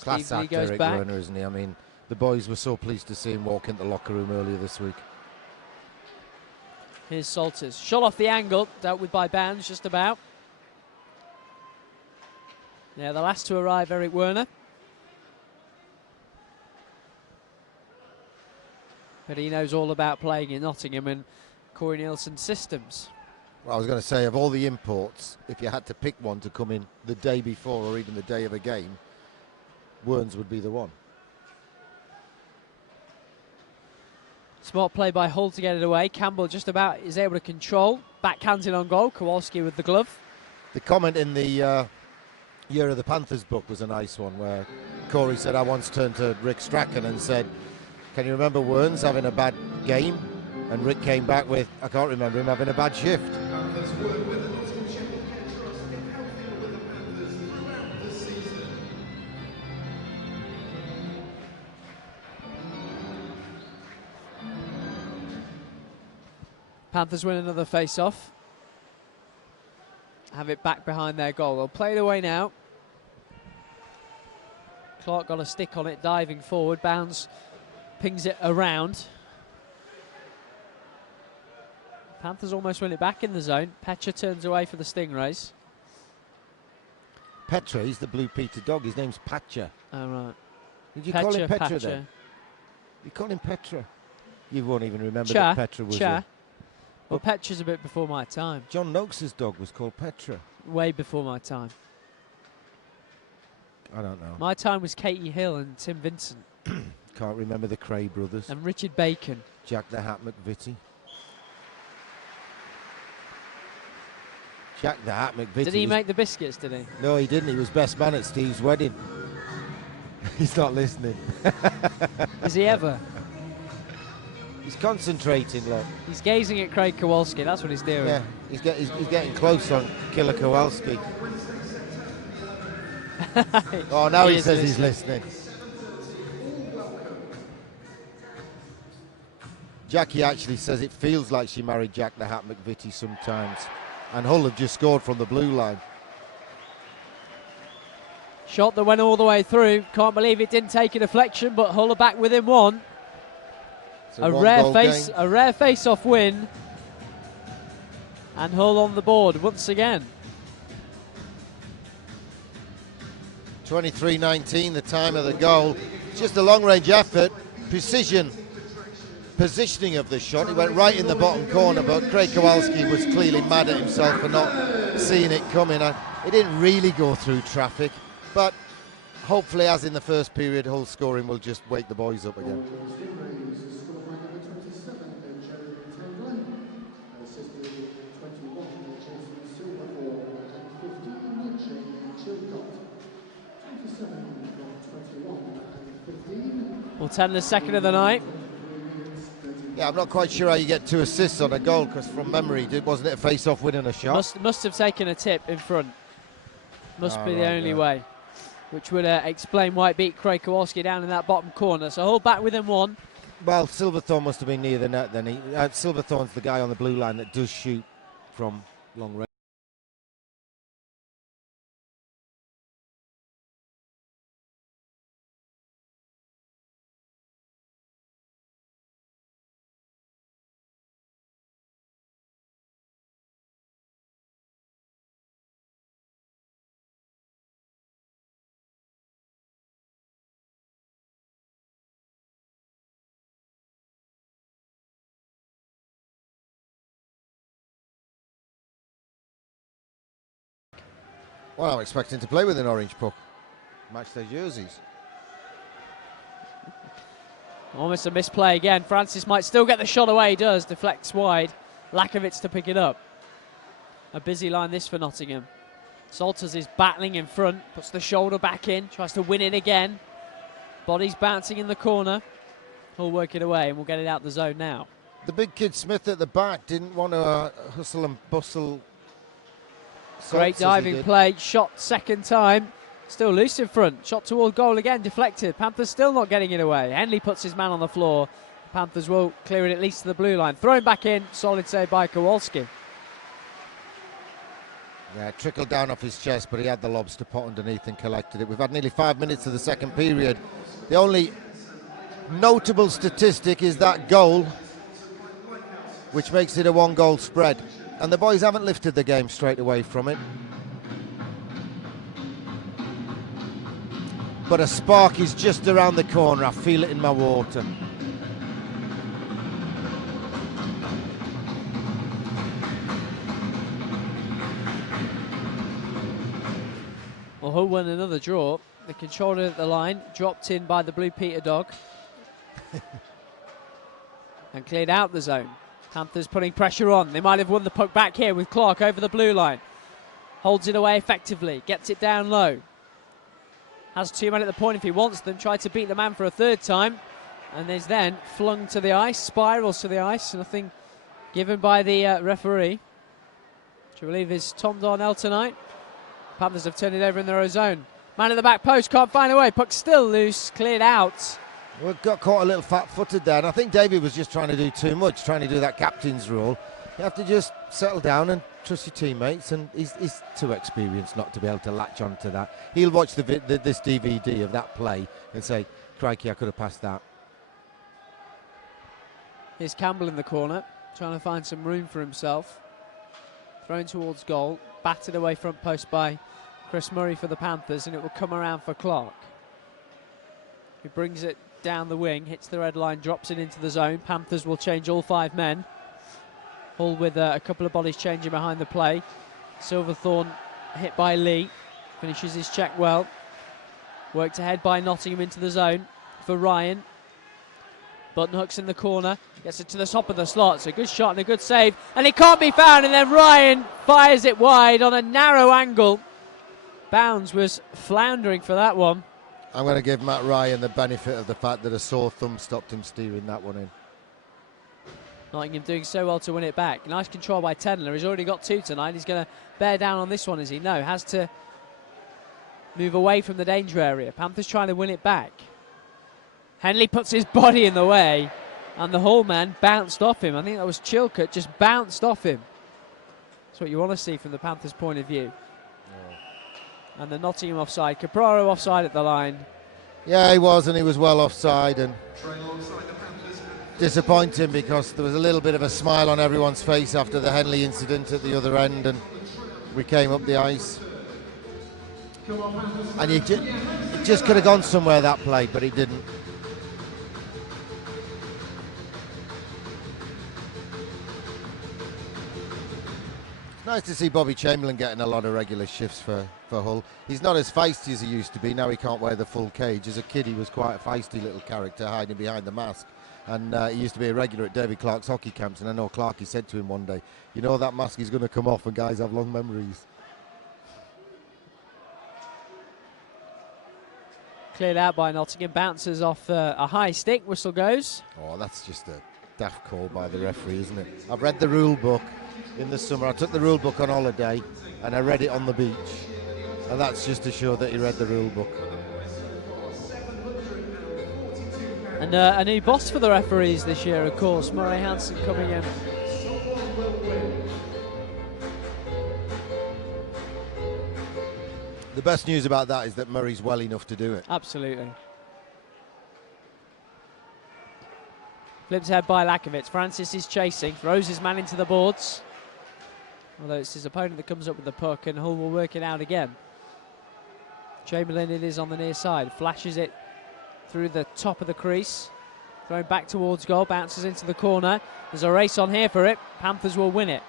Class Steve Lee act, goes Eric back. Werner, isn't he? I mean, the boys were so pleased to see him walk into the locker room earlier this week. Here's Salters. Shot off the angle, dealt with by Bounds just about. Yeah, the last to arrive, Eric Werner. But he knows all about playing in Nottingham and Corey Nielsen's systems. Well, I was going to say, of all the imports, if you had to pick one to come in the day before or even the day of a game, Werns would be the one. Smart play by Hull to get it away. Campbell just about is able to control. Backhanded on goal. Kowalski with the glove. The comment in the Year of the Panthers book was a nice one, where Corey said, I once turned to Rick Strachan and said, can you remember Werns having a bad game And Rick came back with, I can't remember him having a bad shift. Panthers win another face-off. Have it back behind their goal. They'll play it away now. Clark got a stick on it, diving forward. Bounds pings it around. Panthers almost win it back in the zone. Petra turns away for the Stingrays. Petra, he's the Blue Peter dog. His name's Pacha. Oh, right. Did you call him Petra then? You call him Petra? You won't even remember that Petra was a... Well, Petra's a bit before my time. John Noakes' dog was called Petra. Way before my time. I don't know. My time was Katie Hill and Tim Vincent. Can't remember the Cray brothers. And Richard Bacon. Jack the Hat McVitie. Jack the Hat McVitie. Did he make the biscuits, did he? No, he didn't. He was best man at Steve's wedding. He's not listening. Is he ever? He's concentrating, look. He's gazing at Craig Kowalski, that's what he's doing. Yeah, he's getting close on Killer Kowalski. Oh, now he says he's listening. Jackie actually says it feels like she married Jack the Hat McVitie sometimes. And Hull have just scored from the blue line. Shot that went all the way through. Can't believe it didn't take a deflection, but Hull are back within one. A rare face-off win. And Hull on the board once again. 23:19, the time of the goal. Just a long-range effort, precision, positioning of the shot. It went right in the bottom corner, but Craig Kowalski was clearly mad at himself for not seeing it coming. It didn't really go through traffic, but hopefully, as in the first period, Hull scoring will just wake the boys up again. Well, 10 the second of the night. Yeah, I'm not quite sure how you get 2 assists on a goal, because from memory, wasn't it a face-off win and a shot? Must have taken a tip in front. Must be the only way. Which would explain why it beat Craig Kowalski down in that bottom corner. So Hull back within one. Well, Silverthorne must have been near the net then. Silverthorne's the guy on the blue line that does shoot from long range. Well, I'm expecting to play with an orange puck. Match their jerseys. Almost a misplay again. Francis might still get the shot away. He does. Deflects wide. Lakovitz to pick it up. A busy line this for Nottingham. Salters is battling in front. Puts the shoulder back in. Tries to win it again. Body's bouncing in the corner. He'll work it away and we'll get it out the zone now. The big kid Smith at the back didn't want to hustle and bustle. Great diving play, shot second time, still loose in front, shot toward goal again, deflected. Panthers still not getting it away. Henley puts his man on the floor. Panthers will clear it at least to the blue line. Thrown back in, solid save by Kowalski. Yeah, it trickled down off his chest, but he had the lobster pot underneath and collected it. We've had nearly 5 minutes of the second period. The only notable statistic is that goal, which makes it a 1-goal spread. And the boys haven't lifted the game straight away from it. But a spark is just around the corner. I feel it in my water. Well, Hull won another draw. The controller at the line, dropped in by the Blue Peter dog. And cleared out the zone. Panthers putting pressure on. They might have won the puck back here with Clark over the blue line. Holds it away effectively. Gets it down low. Has 2 men at the point if he wants them. Tried to beat the man for a third time. and is then flung to the ice, spirals to the ice. Nothing given by the referee, which I believe is Tom Darnell tonight. Panthers have turned it over in their own zone. Man in the back post, can't find a way. Puck still loose, cleared out. We got caught a little fat-footed there, and I think David was just trying to do too much, trying to do that captain's role. You have to just settle down and trust your teammates, and he's too experienced not to be able to latch on to that. He'll watch this DVD of that play and say, crikey, I could have passed that. Here's Campbell in the corner, trying to find some room for himself. Thrown towards goal, batted away front post by Chris Murray for the Panthers, and it will come around for Clark. He brings it down the wing, hits the red line, drops it into the zone. Panthers will change all 5 men. Hull with a couple of bodies changing behind the play. Silverthorne hit by Lee, finishes his check well. Worked ahead by Nottingham into the zone for Ryan. Button hooks in the corner, gets it to the top of the slot. So a good shot and a good save, and it can't be found, and then Ryan fires it wide on a narrow angle. Bounds was floundering for that one. I'm going to give Matt Ryan the benefit of the fact that a sore thumb stopped him steering that one in. Nottingham doing so well to win it back. Nice control by Tendler. He's already got 2 tonight. He's going to bear down on this one, as he has to move away from the danger area. Panthers trying to win it back. Henley puts his body in the way, and the Hull man bounced off him. I think that was Chilcott, just bounced off him. That's what you want to see from the Panthers' point of view. And the Nottingham offside. Capraro offside at the line. Yeah, he was, and he was well offside, and disappointing because there was a little bit of a smile on everyone's face after the Henley incident at the other end, and we came up the ice. And it just could have gone somewhere, that play, but it didn't. Nice to see Bobby Chamberlain getting a lot of regular shifts for Hull. He's not as feisty as he used to be. Now he can't wear the full cage. As a kid, he was quite a feisty little character hiding behind the mask. And he used to be a regular at David Clark's hockey camps. And I know Clarkey said to him one day, you know, that mask is going to come off and guys have long memories. Cleared out by Nottingham. Bounces off a high stick. Whistle goes. Oh, that's just a daft call by the referee, isn't it? I've read the rule book in the summer. I took the rule book on holiday and I read it on the beach. And that's just to show that he read the rule book. And a new boss for the referees this year, of course. Murray Hansen coming in. The best news about that is that Murray's well enough to do it. Absolutely. Flips ahead by Lakovic. Francis is chasing, throws his man into the boards. Although it's his opponent that comes up with the puck, and Hull will work it out again. Chamberlain, it is on the near side, flashes it through the top of the crease. Thrown back towards goal, bounces into the corner. There's a race on here for it. Panthers will win it.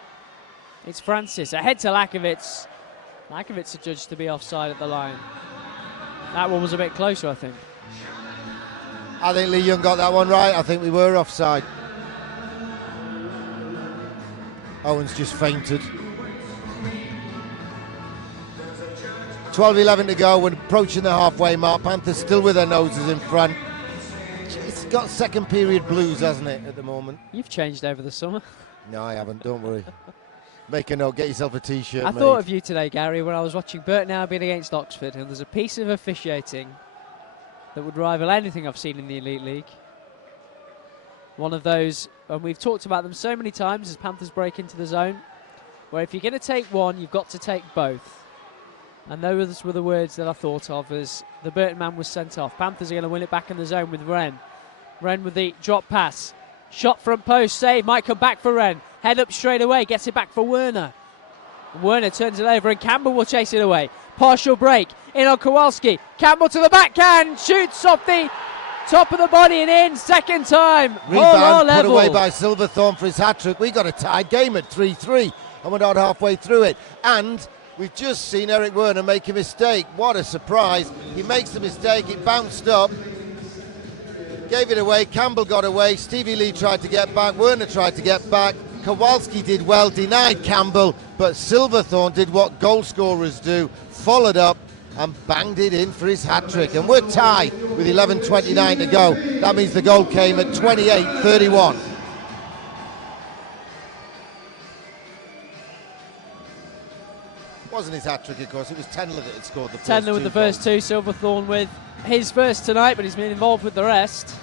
It's Francis, ahead to Lakovic. Lakovic adjudged to be offside at the line. That one was a bit closer, I think. I think Lee Young got that one right. I think we were offside. Owens just fainted. 12-11 to go. We're approaching the halfway mark. Panthers still with their noses in front. It's got second period blues, hasn't it, at the moment? You've changed over the summer. No, I haven't. Don't worry. Make a note. Get yourself a T-shirt, I thought of you today, Gary, when I was watching Burton Albion against Oxford, and there's a piece of officiating that would rival anything I've seen in the Elite League. One of those, and we've talked about them so many times as Panthers break into the zone, where if you're going to take one, you've got to take both. And those were the words that I thought of as the Burton man was sent off. Panthers are going to win it back in the zone with Wren. Wren with the drop pass. Shot from post, save, might come back for Wren. Head up straight away, gets it back for Werner. Werner turns it over and Campbell will chase it away. Partial break, in on Kowalski. Campbell to the backhand, shoots off the top of the body and in, second time. Rebound put away by Silverthorne for his hat-trick. We got a tied game at 3-3 and we're not halfway through it. And we've just seen Eric Werner make a mistake. What a surprise. He makes the mistake, it bounced up. Gave it away, Campbell got away, Stevie Lee tried to get back, Werner tried to get back, Kowalski did well, denied Campbell, but Silverthorne did what goal scorers do, followed up, and banged it in for his hat-trick. And we're tied with 11:29 to go. That means the goal came at 28:31. Wasn't his hat-trick, of course. It was Tendler that had scored the first two. Tendler with the first two, Silverthorne with his first tonight, but he's been involved with the rest.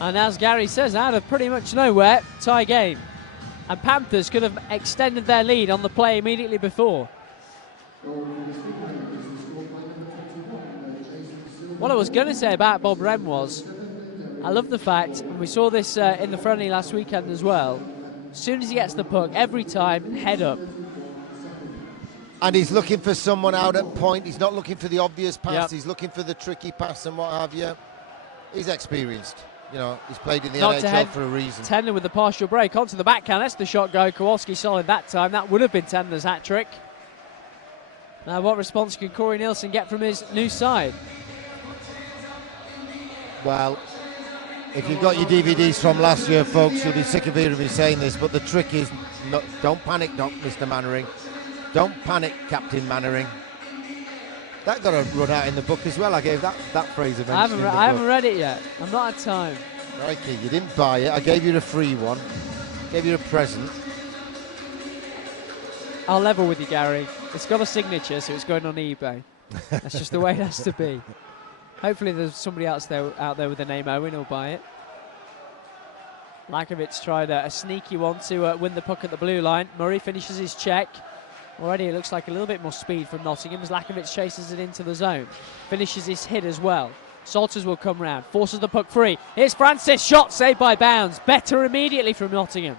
And as Gary says, out of pretty much nowhere, tie game. And Panthers could have extended their lead on the play immediately before. What I was going to say about Bob Wren was, I love the fact, and we saw this in the friendly last weekend as well, as soon as he gets the puck, every time, head up. And he's looking for someone out at point. He's not looking for the obvious pass. Yep. He's looking for the tricky pass and what have you. He's experienced. You know, he's played in the Not to NHL head. for a reason. Tendler with the partial break onto the backhand. That's the shot go. Kowalski solid that time. That would have been Tendler's hat-trick. Now what response can Corey Nielsen get from his new side? Well, if you've got your DVDs from last year, folks, you'll be sick of hearing me saying this, but the trick is, don't panic, Mr. Mannering. Don't panic, Captain Mannering. That got a run out in the book as well. I gave that phrase a mention. I haven't read it yet. I've not had time. Crikey, you didn't buy it. I gave you a free one. Gave you a present. I'll level with you, Gary. It's got a signature, so it's going on eBay. That's just the way it has to be. Hopefully there's somebody else out there with the name Owen who'll buy it. Lakovic's tried a sneaky one to win the puck at the blue line. Murray finishes his check. Already it looks like a little bit more speed from Nottingham as Lakovic chases it into the zone. Finishes his hit as well. Salters will come round, forces the puck free. Here's Francis, shot saved by Bounds. Better immediately from Nottingham.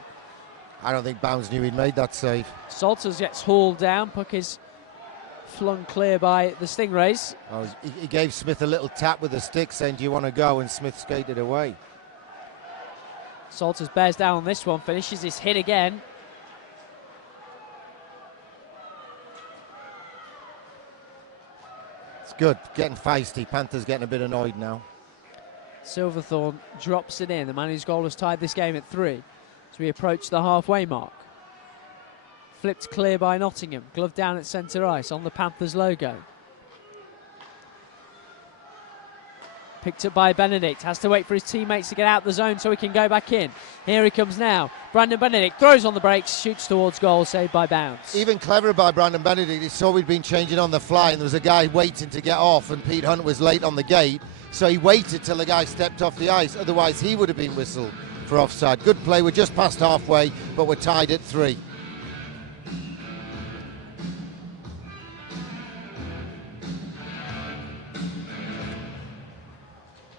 I don't think Bounds knew he'd made that save. Salters gets hauled down, puck is flung clear by the Stingrays. Oh, he gave Smith a little tap with the stick saying, do you want to go? And Smith skated away. Salters bears down on this one, finishes his hit again. It's good, getting feisty. Panthers getting a bit annoyed now. Silverthorne drops it in. The man whose goal has tied this game at 3 as we approach the halfway mark. Flipped clear by Nottingham. Glove down at centre ice on the Panthers logo. Picked up by Benedict. Has to wait for his teammates to get out the zone so he can go back in. Here he comes now. Brandon Benedict throws on the brakes, shoots towards goal, saved by Bounds. Even cleverer by Brandon Benedict. He saw we'd been changing on the fly and there was a guy waiting to get off and Pete Hunt was late on the gate. So he waited till the guy stepped off the ice. Otherwise he would have been whistled for offside. Good play. We're just past halfway, but we're tied at 3.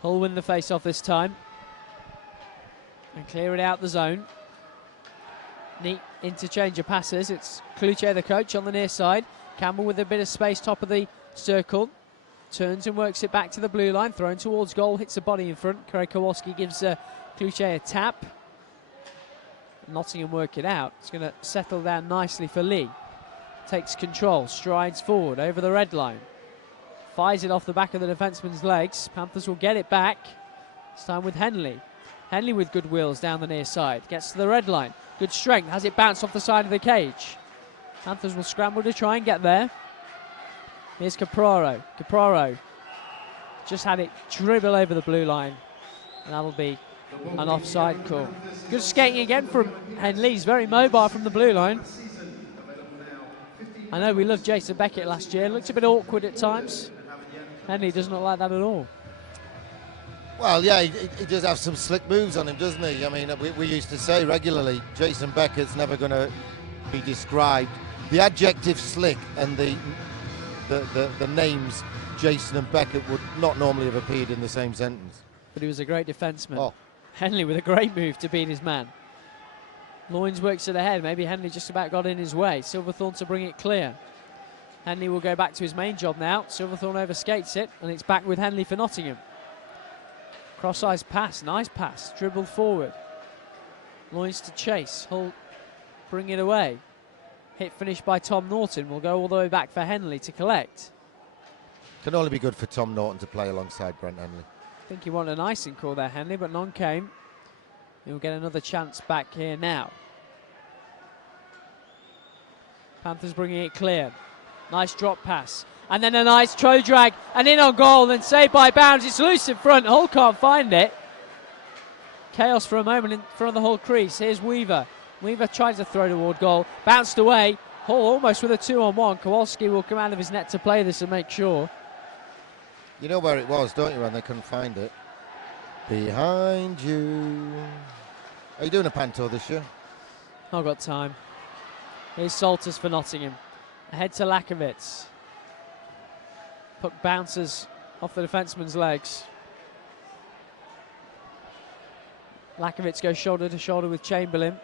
Hull win the face-off this time and clear it out the zone. Neat interchange of passes. It's Kluche, the coach, on the near side. Campbell with a bit of space, top of the circle. Turns and works it back to the blue line. Thrown towards goal, hits a body in front. Craig Kowalski gives Kluche a tap. Nottingham work it out. It's going to settle down nicely for Lee. Takes control, strides forward over the red line. Fires it off the back of the defenseman's legs. Panthers will get it back. This time with Henley. Henley with good wheels down the near side. Gets to the red line. Good strength. Has it bounced off the side of the cage. Panthers will scramble to try and get there. Here's Capraro. Capraro just had it dribble over the blue line. And that'll be an offside call. Good skating again from Henley. He's very mobile from the blue line. I know we loved Jason Beckett last year. Looked a bit awkward at times. Henley does not like that at all. Well, yeah, he does have some slick moves on him, doesn't he? I mean, we used to say regularly, Jason Beckett's never going to be described. The adjective slick and the names Jason and Beckett would not normally have appeared in the same sentence. But he was a great defenseman. Oh. Henley with a great move to beat his man. Loins works it ahead. Maybe Henley just about got in his way. Silverthorne to bring it clear. Henley will go back to his main job now. Silverthorne overskates it, and it's back with Henley for Nottingham. Cross-ice pass, nice pass, dribbled forward. Loins to chase, Hull bring it away. Hit finished by Tom Norton, will go all the way back for Henley to collect. Can only be good for Tom Norton to play alongside Brent Henley. I think he wanted an icing call there, Henley, but none came. He'll get another chance back here now. Panthers bringing it clear. Nice drop pass. And then a nice toe drag and in on goal and saved by Bounds. It's loose in front. Hull can't find it. Chaos for a moment in front of the Hull crease. Here's Weaver. Weaver tries to throw toward goal. Bounced away. Hull almost with a 2-on-1. Kowalski will come out of his net to play this and make sure. You know where it was, don't you, when they couldn't find it? Behind you. Are you doing a panto this year? I've got time. Here's Salters for Nottingham. Ahead to Lakovic. Puck bounces off the defenceman's legs. Lakovic goes shoulder to shoulder with Chamberlain.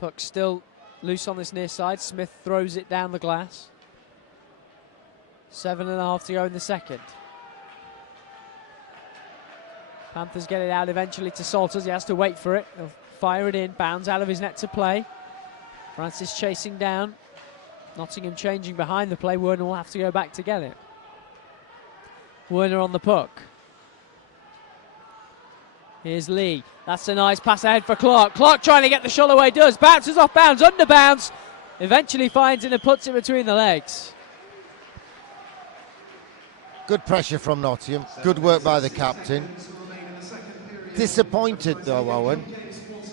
Puck still loose on this near side. Smith throws it down the glass. 7.5 to go in the second. Panthers get it out eventually to Salters. He has to wait for it. He'll fire it in. Bounds out of his net to play. Francis chasing down. Nottingham changing behind the play. Werner will have to go back to get it. Werner on the puck. Here's Lee. That's a nice pass ahead for Clark. Clark trying to get the shot away. Does. Bounces off Bounds. Under Bounds. Eventually finds it and puts it between the legs. Good pressure from Nottingham. Good work by the captain. Disappointed though, Owen,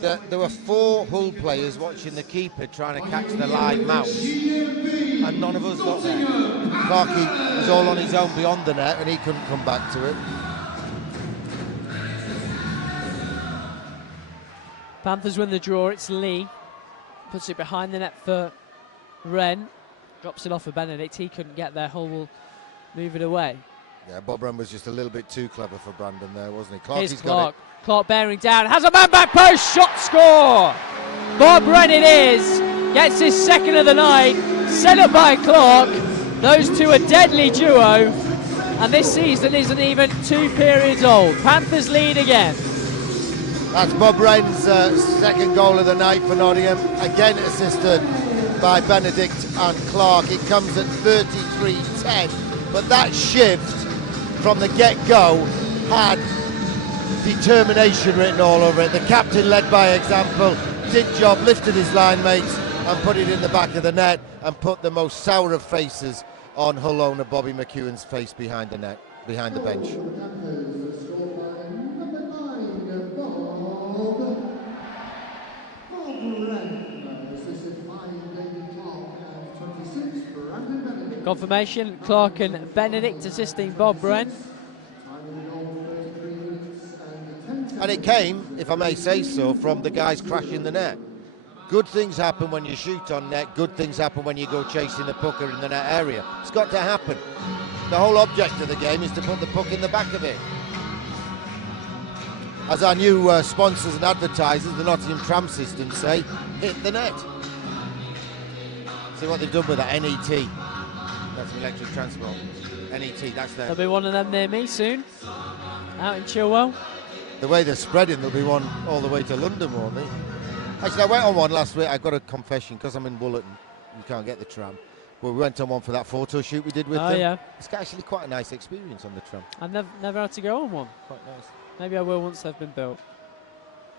that there were 4 Hull players watching the keeper trying to catch the live mouse, and none of us got there. Clarkey was all on his own beyond the net and he couldn't come back to it. Panthers win the draw. It's Lee. Puts it behind the net for Wren. Drops it off for Benedict. He couldn't get there. Hull will move it away. Yeah, Bob Wren was just a little bit too clever for Brandon there, wasn't he? Here's Clark. Clark bearing down. Has a man back post. Shot score. Bob Wren it is. Gets his second of the night. Set up by Clark. Those two are deadly duo. And this season isn't even 2 periods old. Panthers lead again. That's Bob Wren's second goal of the night for Nottingham. Again assisted by Benedict and Clark. It comes at 33-10. But that shift from the get-go had determination written all over it. The captain led by example, did job, lifted his line mates and put it in the back of the net and put the most sour of faces on Hull owner Bobby McEwen's face behind the net, behind the bench. Confirmation, Clark and Benedict assisting Bob Wren. And it came, if I may say so, from the guys crashing the net. Good things happen when you shoot on net, good things happen when you go chasing the puck in the net area. It's got to happen. The whole object of the game is to put the puck in the back of it. As our new sponsors and advertisers, the Nottingham Tram System, say, hit the net. See what they've done with that, NET. That's electric transport. NET, that's there. There'll be one of them near me soon, out in Chilwell. The way they're spreading, there'll be one all the way to London, won't they? Actually, I went on one last week. I got a confession, because I'm in Woollerton, you can't get the tram. Well, we went on one for that photo shoot we did with them. Yeah. It's actually quite a nice experience on the tram. I've never had to go on one. Quite nice. Maybe I will once they've been built.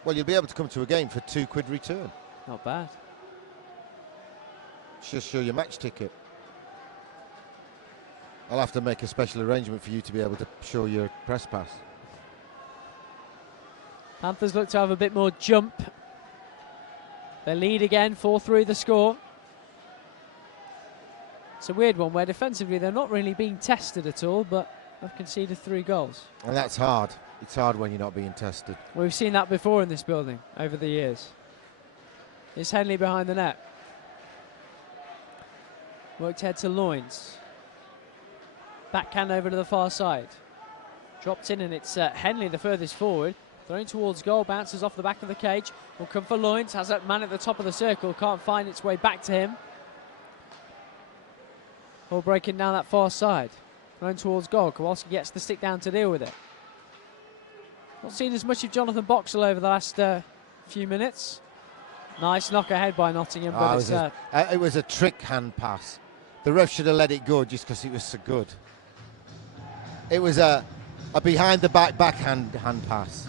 Well, you'll be able to come to a game for £2 return. Not bad. Just show your match ticket. I'll have to make a special arrangement for you to be able to show your press pass. Panthers look to have a bit more jump. They lead again, 4-3 the score. It's a weird one where defensively they're not really being tested at all, but have conceded 3 goals. And that's hard. It's hard when you're not being tested. We've seen that before in this building over the years. It's Henley behind the net. Worked head to Loins. Backhand over to the far side. Dropped in and it's Henley the furthest forward. Thrown towards goal, bounces off the back of the cage. Will come for Loins, has that man at the top of the circle, can't find its way back to him. Ball breaking down that far side. Thrown towards goal, Kowalski gets the stick down to deal with it. Not seen as much of Jonathan Boxall over the last few minutes. Nice knock ahead by Nottingham, but it was a trick hand pass. The ref should have let it go just because it was so good. It was a behind the back backhand hand pass.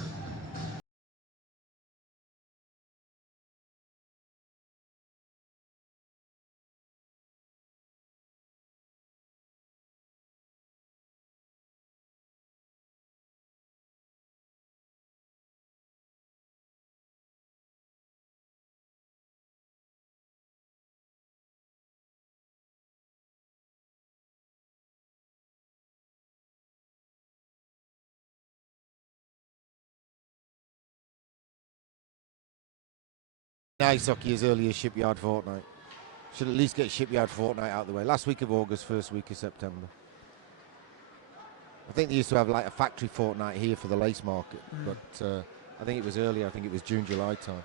Ice hockey as early as Shipyard Fortnight. Should at least get Shipyard Fortnight out of the way. Last week of August, first week of September. I think they used to have like a factory fortnight here for the lace market, but I think it was earlier. I think it was June, July time.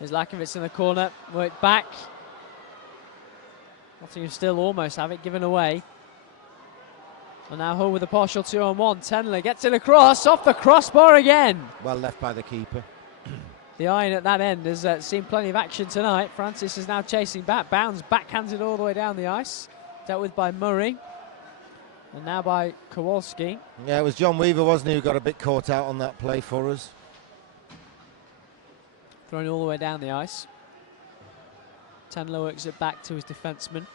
There's Lakovitz in the corner, worked back. Nottingham still almost have it, given away. And now Hull with a partial 2-on-1. Tenler gets it across, off the crossbar again. Well left by the keeper. The iron at that end has seen plenty of action tonight. Francis is now chasing back. Bounds backhanded all the way down the ice. Dealt with by Murray. And now by Kowalski. Yeah, it was John Weaver, wasn't he, who got a bit caught out on that play for us. Thrown all the way down the ice. Tenler works it back to his defenseman.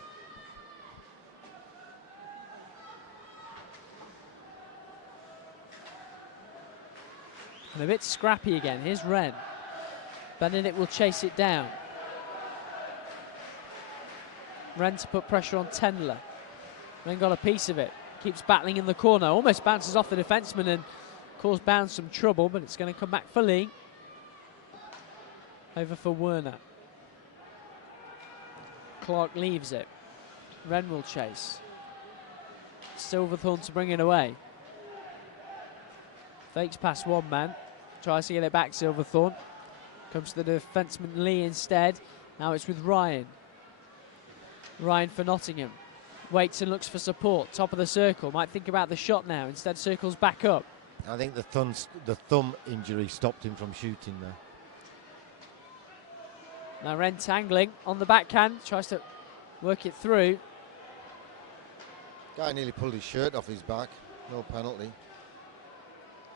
And a bit scrappy again. Here's Wren. Benedict will chase it down. Wren to put pressure on Tenler. Wren got a piece of it. Keeps battling in the corner. Almost bounces off the defenseman and caused Bounds some trouble, but it's going to come back for Lee. Over for Werner. Clark leaves it. Wren will chase. Silverthorne to bring it away. Fakes past one man. Tries to get it back, Silverthorne. Comes to the defenseman Lee instead. Now it's with Ryan. Ryan for Nottingham. Waits and looks for support. Top of the circle. Might think about the shot now. Instead circles back up. I think the thumb injury stopped him from shooting there. Now Wren tangling on the backhand. Tries to work it through. Guy nearly pulled his shirt off his back. No penalty.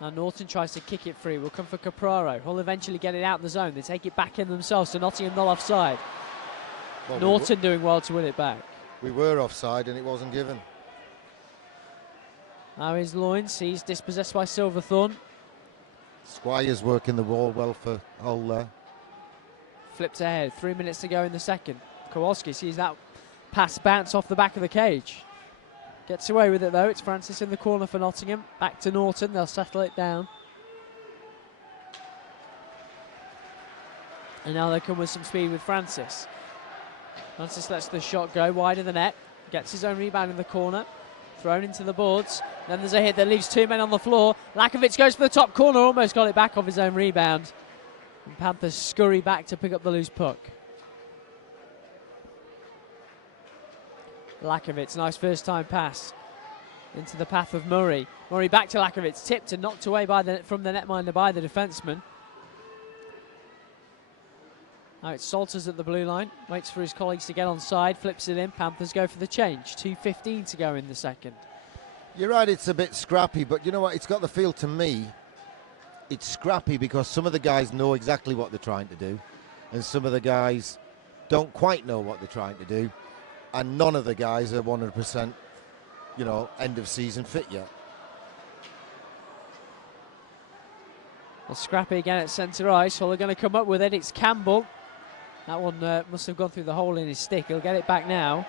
Now Norton tries to kick it free. Will come for Capraro. Hull eventually get it out the zone. They take it back in themselves. So Nottingham not offside. Well, Norton doing well to win it back. We were offside and it wasn't given. Now is Loynes. He's dispossessed by Silverthorne. Squire's working the wall well for Hull there. Flips ahead. 3 minutes to go in the second. Kowalski sees that pass bounce off the back of the cage. Gets away with it though. It's Francis in the corner for Nottingham. Back to Norton. They'll settle it down. And now they come with some speed with Francis. Francis lets the shot go wide of the net. Gets his own rebound in the corner. Thrown into the boards. Then there's a hit that leaves two men on the floor. Lakovitz goes for the top corner. Almost got it back off his own rebound. And Panthers scurry back to pick up the loose puck. Lakovitz, nice first time pass into the path of Murray. Murray back to Lakovitz, tipped and knocked away from the netminder by the defenseman. Now it's Salters at the blue line, waits for his colleagues to get on side, flips it in. Panthers go for the change. 2:15 to go in the second. You're right, it's a bit scrappy, but you know what? It's got the feel to me. It's scrappy because some of the guys know exactly what they're trying to do, and some of the guys don't quite know what they're trying to do. And none of the guys are 100%, end of season fit yet. Well, scrappy again at centre ice. Hull are going to come up with it. It's Campbell. That one must have gone through the hole in his stick. He'll get it back now.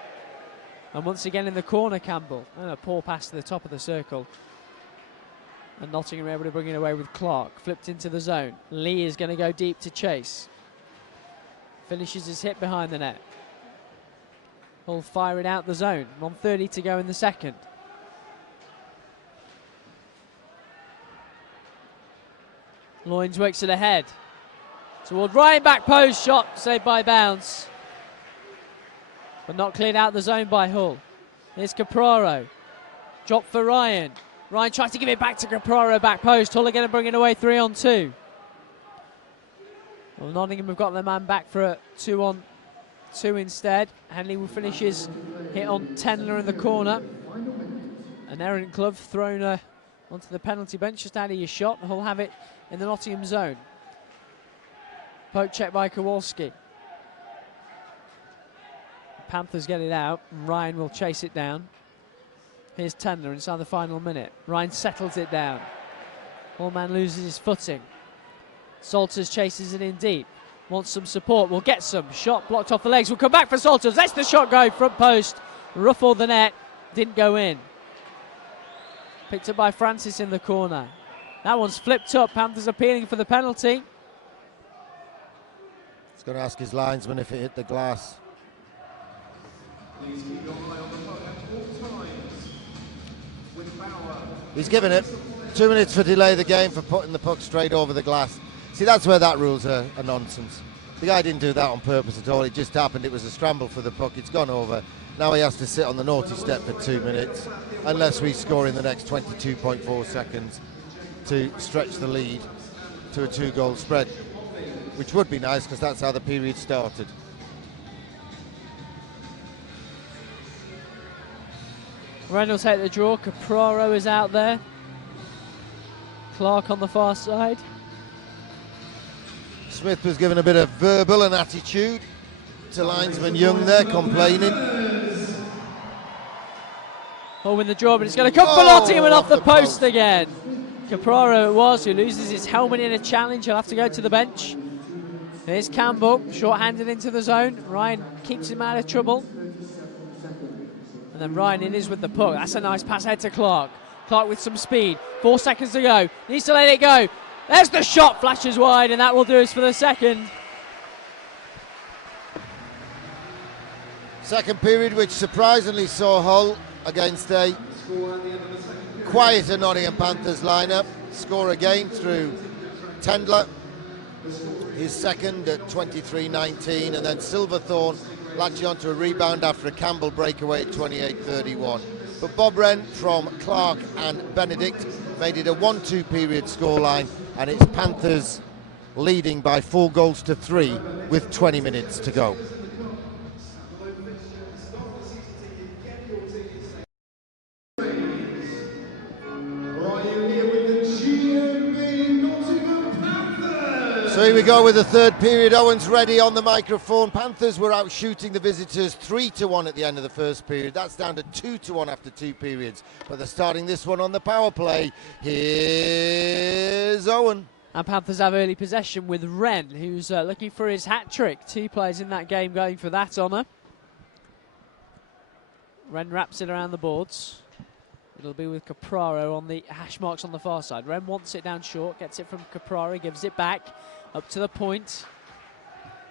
And once again in the corner, Campbell. And a poor pass to the top of the circle. And Nottingham are able to bring it away with Clark. Flipped into the zone. Lee is going to go deep to chase. Finishes his hit behind the net. Hull fire it out the zone. 1:30 to go in the second. Loynes works it ahead. Toward Ryan, back post, shot saved by Bounds. But not cleared out the zone by Hull. Here's Capraro. Drop for Ryan. Ryan tries to give it back to Capraro, back post. Hull are going to bring it away 3-on-2. Well, Nottingham have got their man back for a 2-on-2 instead. Hanley will finish his hit on Tenler in the corner. An errant glove thrown onto the penalty bench just out of your shot. Hull have it in the Nottingham zone. Poke check by Kowalski. Panthers get it out. Ryan will chase it down. Here's Tenler inside the final minute. Ryan settles it down. Hull man loses his footing. Salters chases it in deep. Wants some support. Will get some. Shot blocked off the legs. Will come back for Salters. Lets the shot go. Front post. Ruffled the net. Didn't go in. Picked up by Francis in the corner. That one's flipped up. Panthers appealing for the penalty. He's going to ask his linesman if it hit the glass. He's given it. 2 minutes for delay the game for putting the puck straight over the glass. See, that's where that rule's a nonsense. The guy didn't do that on purpose at all. It just happened. It was a scramble for the puck. It's gone over. Now he has to sit on the naughty step for 2 minutes, unless we score in the next 22.4 seconds to stretch the lead to a 2-goal spread, which would be nice because that's how the period started. Wren will take the draw. Capraro is out there. Clark on the far side. Smith was given a bit of verbal and attitude to linesman Young there, complaining. Oh, in the draw, but it's going to come for Nottingham and off the post again. Capraro it was, who loses his helmet in a challenge. He'll have to go to the bench. Here's Campbell, short-handed into the zone. Ryan keeps him out of trouble. And then Ryan in is with the puck. That's a nice pass ahead to Clark. Clark with some speed. 4 seconds to go. Needs to let it go. There's the shot, flashes wide, and that will do us for the second. Second period, which surprisingly saw Hull against a quieter Nottingham Panthers lineup score again through Tendler, his second at 23-19, and then Silverthorne latching onto a rebound after a Campbell breakaway at 28-31. But Bob Wren from Clark and Benedict made it a 1-2 period scoreline, and it's Panthers leading by 4-3 with 20 minutes to go. So here we go with the third period. Owen's ready on the microphone. Panthers were out shooting the visitors 3-1 at the end of the first period. That's down to 2-1 after 2 periods. But they're starting this one on the power play. Here's Owen. And Panthers have early possession with Wren, who's looking for his hat-trick. 2 players in that game going for that honour. Wren wraps it around the boards. It'll be with Capraro on the hash marks on the far side. Wren wants it down short, gets it from Capraro, gives it back, up to the point.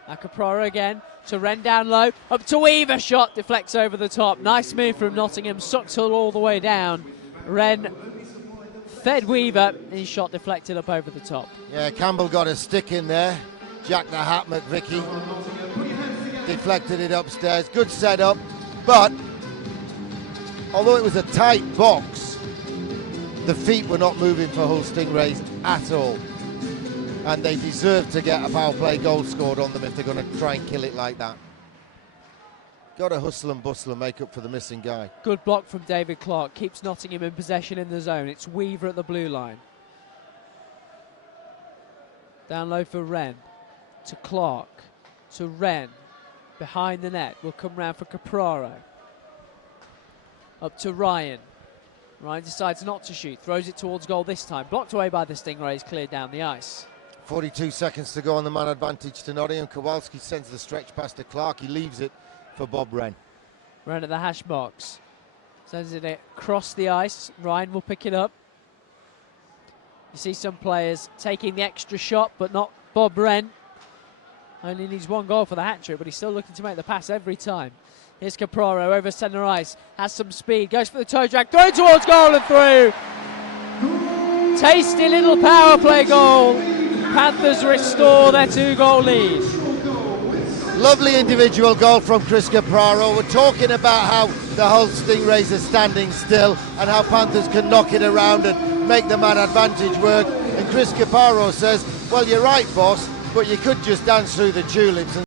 Now Capraro again, to Wren down low, up to Weaver, shot deflects over the top. Nice move from Nottingham, sucks Hull all the way down. Wren fed Weaver, his shot deflected up over the top. Yeah, Campbell got a stick in there. Jack the Hat McVicky deflected it upstairs. Good setup, but although it was a tight box, the feet were not moving for Hull Stingrays at all. And they deserve to get a power play goal scored on them if they're going to try and kill it like that. Got to hustle and bustle and make up for the missing guy. Good block from David Clark, keeps Nottingham in possession in the zone. It's Weaver at the blue line. Down low for Wren, to Clark, to Wren, behind the net, will come round for Capraro. Up to Ryan. Ryan decides not to shoot, throws it towards goal this time. Blocked away by the Stingrays, cleared down the ice. 42 seconds to go on the man advantage to Nottingham. Kowalski sends the stretch pass to Clark. He leaves it for Bob Wren. Wren at the hash marks. Sends it across the ice. Ryan will pick it up. You see some players taking the extra shot, but not Bob Wren. Only needs 1 goal for the hat-trick, but he's still looking to make the pass every time. Here's Capraro over centre ice, has some speed, goes for the toe drag, throw towards goal and through. Tasty little power play goal. Panthers restore their 2-goal lead. Lovely individual goal from Chris Capraro. We're talking about how the Hull Stingrays are standing still and how Panthers can knock it around and make the man advantage work. And Chris Capraro says, well, you're right, boss, but you could just dance through the tulips. And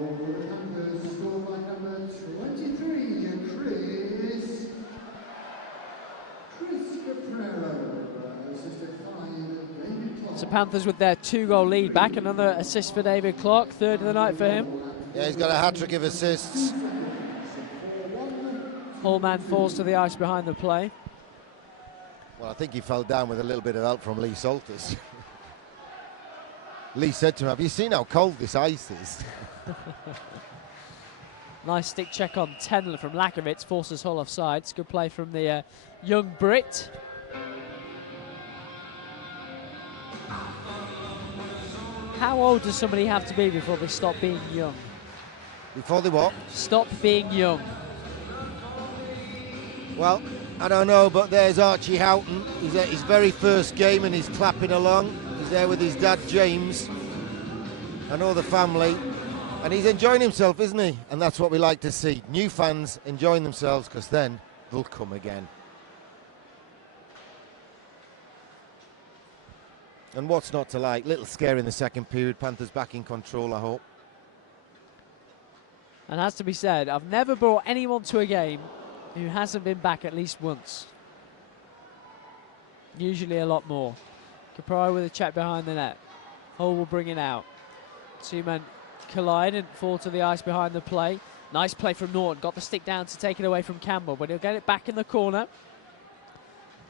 Over the Panthers, scored by number 23, Chris Capraro. Assisted by David Clark. So Panthers with their 2-goal lead back. Another assist for David Clark, 3rd of the night for him. yeah, he's got a hat-trick of assists. Hull man falls to the ice behind the play. Well, I think he fell down with a little bit of help from Lee Salters. Lee said to him, have you seen how cold this ice is? Nice stick check on 10 from Lakovic, forces Hull offside. It's good play from the young Brit. How old does somebody have to be before they stop being young? Before they what? Stop being young. Well, I don't know, but there's Archie Houghton. He's at his very first game and he's clapping along. He's there with his dad, James, and all the family. And he's enjoying himself, isn't he? And that's what we like to see. New fans enjoying themselves, because then they'll come again. And what's not to like? Little scare in the second period. Panthers back in control, I hope. And has to be said, I've never brought anyone to a game who hasn't been back at least once. Usually a lot more. Caprio with a check behind the net. Hull will bring it out. Two men collide and fall to the ice behind the play. Nice play from Norton. Got the stick down to take it away from Campbell, but he'll get it back in the corner.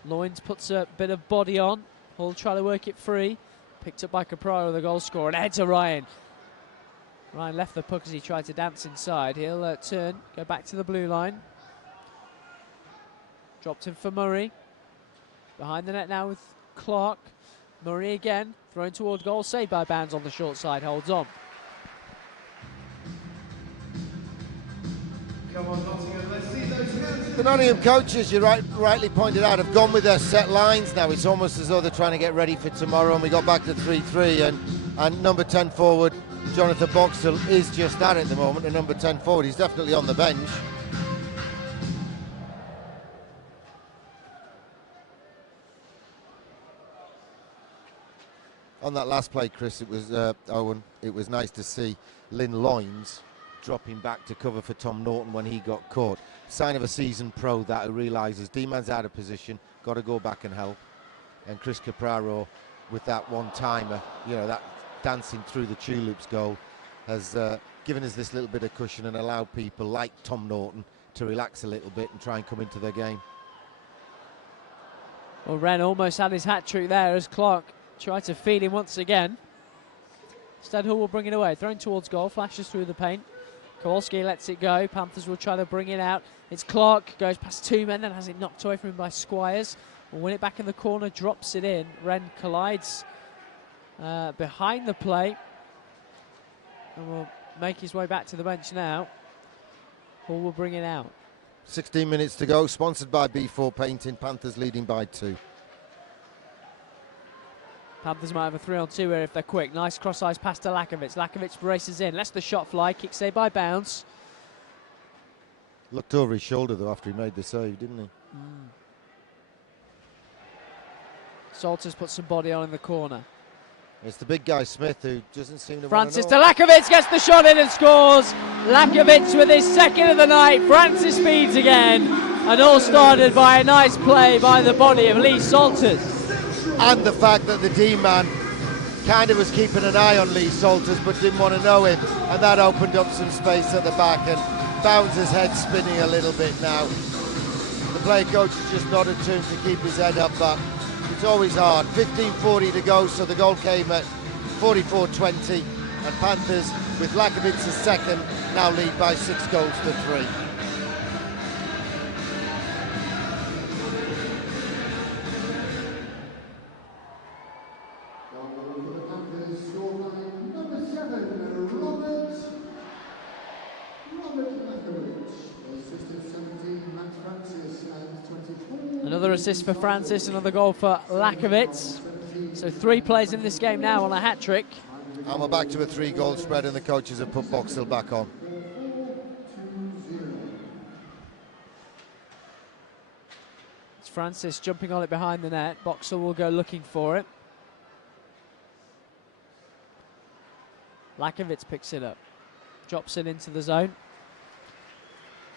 Loynes puts a bit of body on. Hull try to work it free. Picked up by Caprio, the goal scorer, and ahead to Ryan. Ryan left the puck as he tried to dance inside. He'll turn, go back to the blue line. Dropped him for Murray. Behind the net now with Clark. Murray again, thrown toward goal, saved by Bounds on the short side, holds on. Come on, Nottingham, let's see those hands. The Nottingham coaches, you rightly pointed out, have gone with their set lines now. It's almost as though they're trying to get ready for tomorrow, and we got back to 3-3, and number 10 forward, Jonathan Boxall, is just that at the moment, and number 10 forward, he's definitely on the bench. On that last play, Chris, it was Owen, it was nice to see Lynn Loynes dropping back to cover for Tom Norton when he got caught. Sign of a seasoned pro that who realises D-man's out of position, got to go back and help. And Chris Capraro, with that one-timer, you know, that dancing through the tulips goal, has given us this little bit of cushion and allowed people like Tom Norton to relax a little bit and try and come into their game. Well, Wren almost had his hat-trick there as Clark tried to feed him once again. Instead, Hull will bring it away. Thrown towards goal, flashes through the paint. Kowalski lets it go. Panthers will try to bring it out. It's Clark, goes past two men, then has it knocked away from him by Squires. Will win it back in the corner, drops it in. Wren collides behind the play. And will make his way back to the bench now. Hull will bring it out. 16 minutes to go, sponsored by B4 Painting. Panthers leading by 2. Panthers might have a 3-on-2 here if they're quick. Nice cross-ice pass to Lakovic. Lakovic races in, lets the shot fly, kick saved by Bounds. Looked over his shoulder though after he made the save, didn't he? Salters put some body on in the corner. It's the big guy Smith who doesn't seem to Francis to want to know. Lakovic, gets the shot in and scores. Lakovic with his second of the night. Francis feeds again. And all started by a nice play by the body of Lee Salters. And the fact that the D-man kind of was keeping an eye on Lee Salters but didn't want to know him, and that opened up some space at the back, and Bounds' head spinning a little bit now. The player coach has just nodded to him to keep his head up, but it's always hard. 15:40 to go, so the goal came at 44-20, and Panthers, with Lakovic's second, now lead by 6 goals to 3. Another assist for Francis, another goal for Lakovic. So 3 plays in this game now on a hat-trick. And we're back to a 3-goal spread, and the coaches have put Boxall back on. It's Francis jumping on it behind the net. Boxall will go looking for it. Lakovic picks it up, drops it into the zone.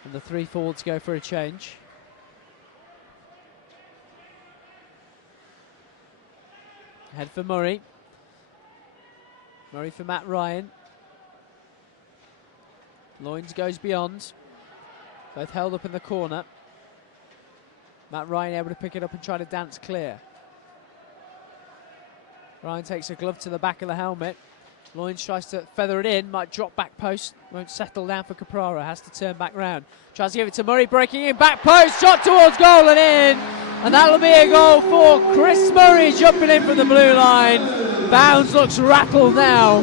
And the 3 forwards go for a change. Head for Murray. Murray for Matt Ryan. Loynes goes beyond. Both held up in the corner. Matt Ryan able to pick it up and try to dance clear. Ryan takes a glove to the back of the helmet. Loynes tries to feather it in, might drop back post, won't settle down for Caprara, has to turn back round. Tries to give it to Murray, breaking in, back post, shot towards goal and in. And that'll be a goal for Chris Murray, jumping in from the blue line. Bounds looks rattled now.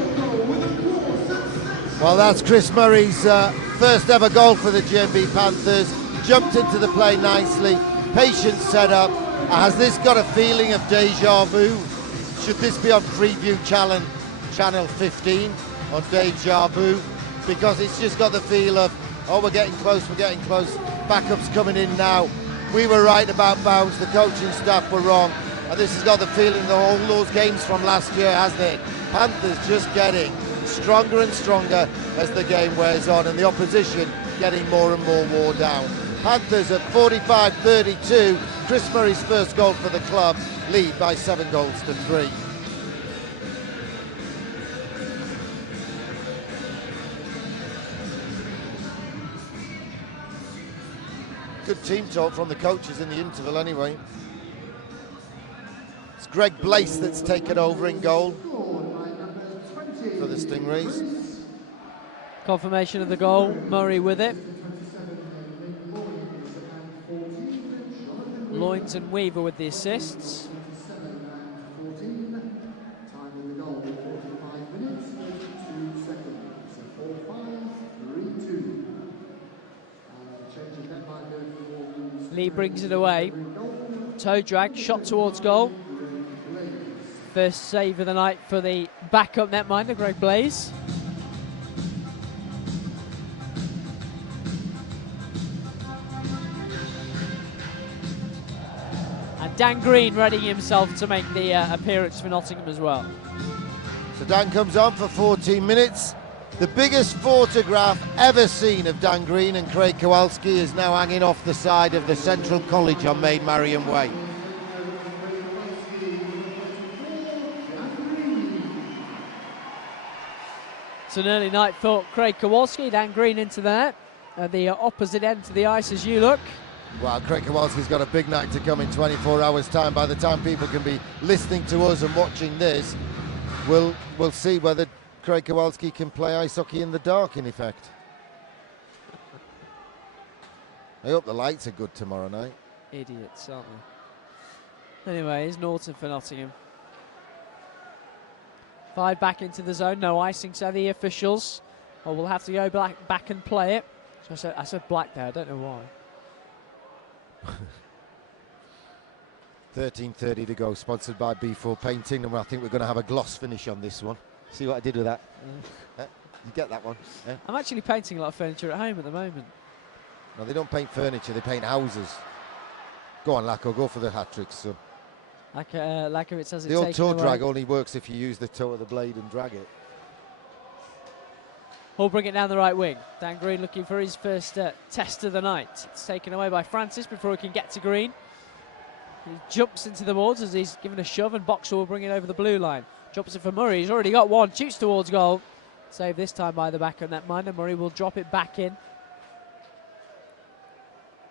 Well, that's Chris Murray's first ever goal for the GMB Panthers. Jumped into the play nicely, patient setup. Has this got a feeling of deja vu? Should this be on Freeview Channel 15 on Deja Vu? Because it's just got the feel of, oh, we're getting close, backup's coming in now. We were right about Bounds, the coaching staff were wrong, and this has got the feeling of all those games from last year, hasn't it? Panthers just getting stronger and stronger as the game wears on, and the opposition getting more and more wore down. Panthers at 45-32, Chris Murray's first goal for the club, lead by 7-3. Good team talk from the coaches in the interval anyway. It's Greg Blace that's taken over in goal for the Stingrays. Confirmation of the goal, Murray with it. Loynes and Weaver with the assists. Lee brings it away. Toe drag, shot towards goal. First save of the night for the backup netminder, Greg Blaze. And Dan Green readying himself to make the appearance for Nottingham as well. So Dan comes on for 14 minutes. The biggest photograph ever seen of Dan Green and Craig Kowalski is now hanging off the side of the Central College on Maid Marian Way. It's an early night for Craig Kowalski, Dan Green into that. At the opposite end to the ice as you look. Well, Craig Kowalski's got a big night to come in 24 hours time. By the time people can be listening to us and watching this, we'll see whether Craig Kowalski can play ice hockey in the dark, in effect. I hope the lights are good tomorrow night. Idiots, aren't they? Anyway, it's Norton for Nottingham. Fired back into the zone, no icing, so the officials. Or we'll have to go back and play it. So I said black there, I don't know why. 13:30 to go, sponsored by B4 Painting, and I think we're going to have a gloss finish on this one. See what I did with that? You get that one? Yeah. I'm actually painting a lot of furniture at home at the moment. No, they don't paint furniture, they paint houses. Go on, Lacko, go for the hat-trick, son. Like it says the old toe drag only works if you use the toe of the blade and drag it. We'll bring it down the right wing. Dan Green looking for his first test of the night. It's taken away by Francis before he can get to Green. He jumps into the boards as he's given a shove, and Boxall will bring it over the blue line. Drops it for Murray, he's already got one, shoots towards goal. Saved this time by the back of netminder. Murray will drop it back in.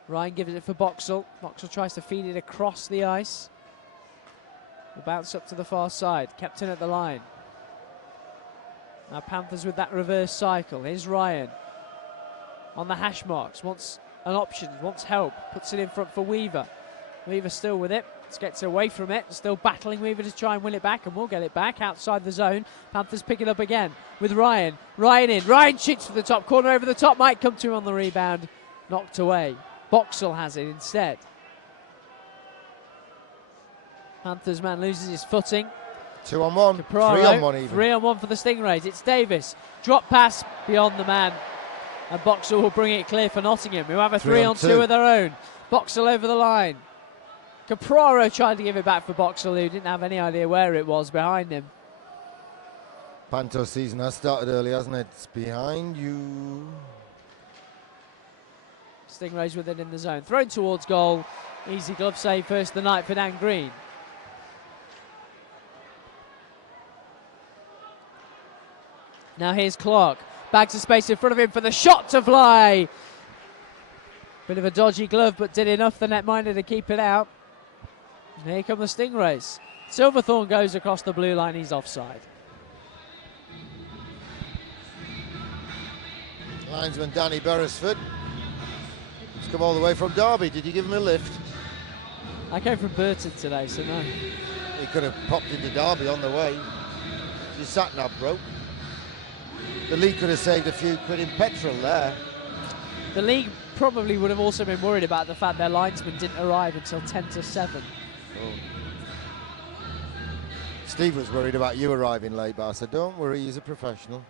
Ryan gives it for Boxall. Boxall tries to feed it across the ice. Will bounce up to the far side, kept in at the line. Now Panthers with that reverse cycle. Here's Ryan on the hash marks, wants an option, wants help, puts it in front for Weaver. Weaver still with it. Gets away from it, still battling Weaver to try and win it back, and we'll get it back outside the zone. Panthers pick it up again with Ryan. Ryan in. Ryan shoots for the top corner, over the top, might come to him on the rebound. Knocked away. Boxall has it instead. Panthers man loses his footing. 2-on-1, Capraro, 3-on-1 even. 3-on-1 for the Stingrays. It's Davis. Drop pass beyond the man. And Boxall will bring it clear for Nottingham, who have a 3-on-2 of their own. Boxall over the line. Capraro tried to give it back for Boxall, who didn't have any idea where it was behind him. Panto season has started early, hasn't it? It's behind you. Stingrays with it in the zone. Thrown towards goal. Easy glove save first of the night for Dan Green. Now here's Clark. Bags of space in front of him for the shot to fly. Bit of a dodgy glove, but did enough the netminder to keep it out. And here come the Stingrays. Silverthorne goes across the blue line, he's offside. Linesman Danny Beresford. He's come all the way from Derby. Did you give him a lift? I came from Burton today, so no. He could have popped into Derby on the way. His sat-nav broke. The league could have saved a few quid in petrol there. The league probably would have also been worried about the fact their linesman didn't arrive until 10 to 7. Oh. Steve was worried about you arriving late, but I said, don't worry, he's a professional.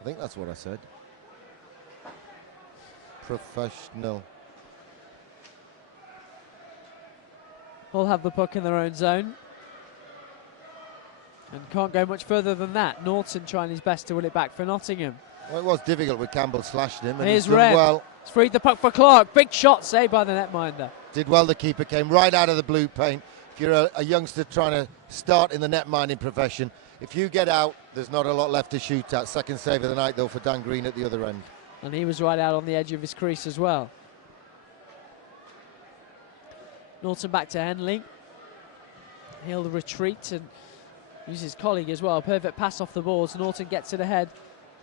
I think that's what I said. Professional. All have the puck in their own zone. And can't go much further than that. Norton trying his best to win it back for Nottingham. Well, it was difficult with Campbell slashing him. And here's he's done Red. well. He's freed the puck for Clark. Big shot saved by the netminder. Did well, the keeper came right out of the blue paint. If you're a youngster trying to start in the netminding profession, if you get out, there's not a lot left to shoot at. Second save of the night, though, for Dan Green at the other end. And he was right out on the edge of his crease as well. Norton back to Henley. He'll retreat and use his colleague as well. Perfect pass off the boards. Norton gets it ahead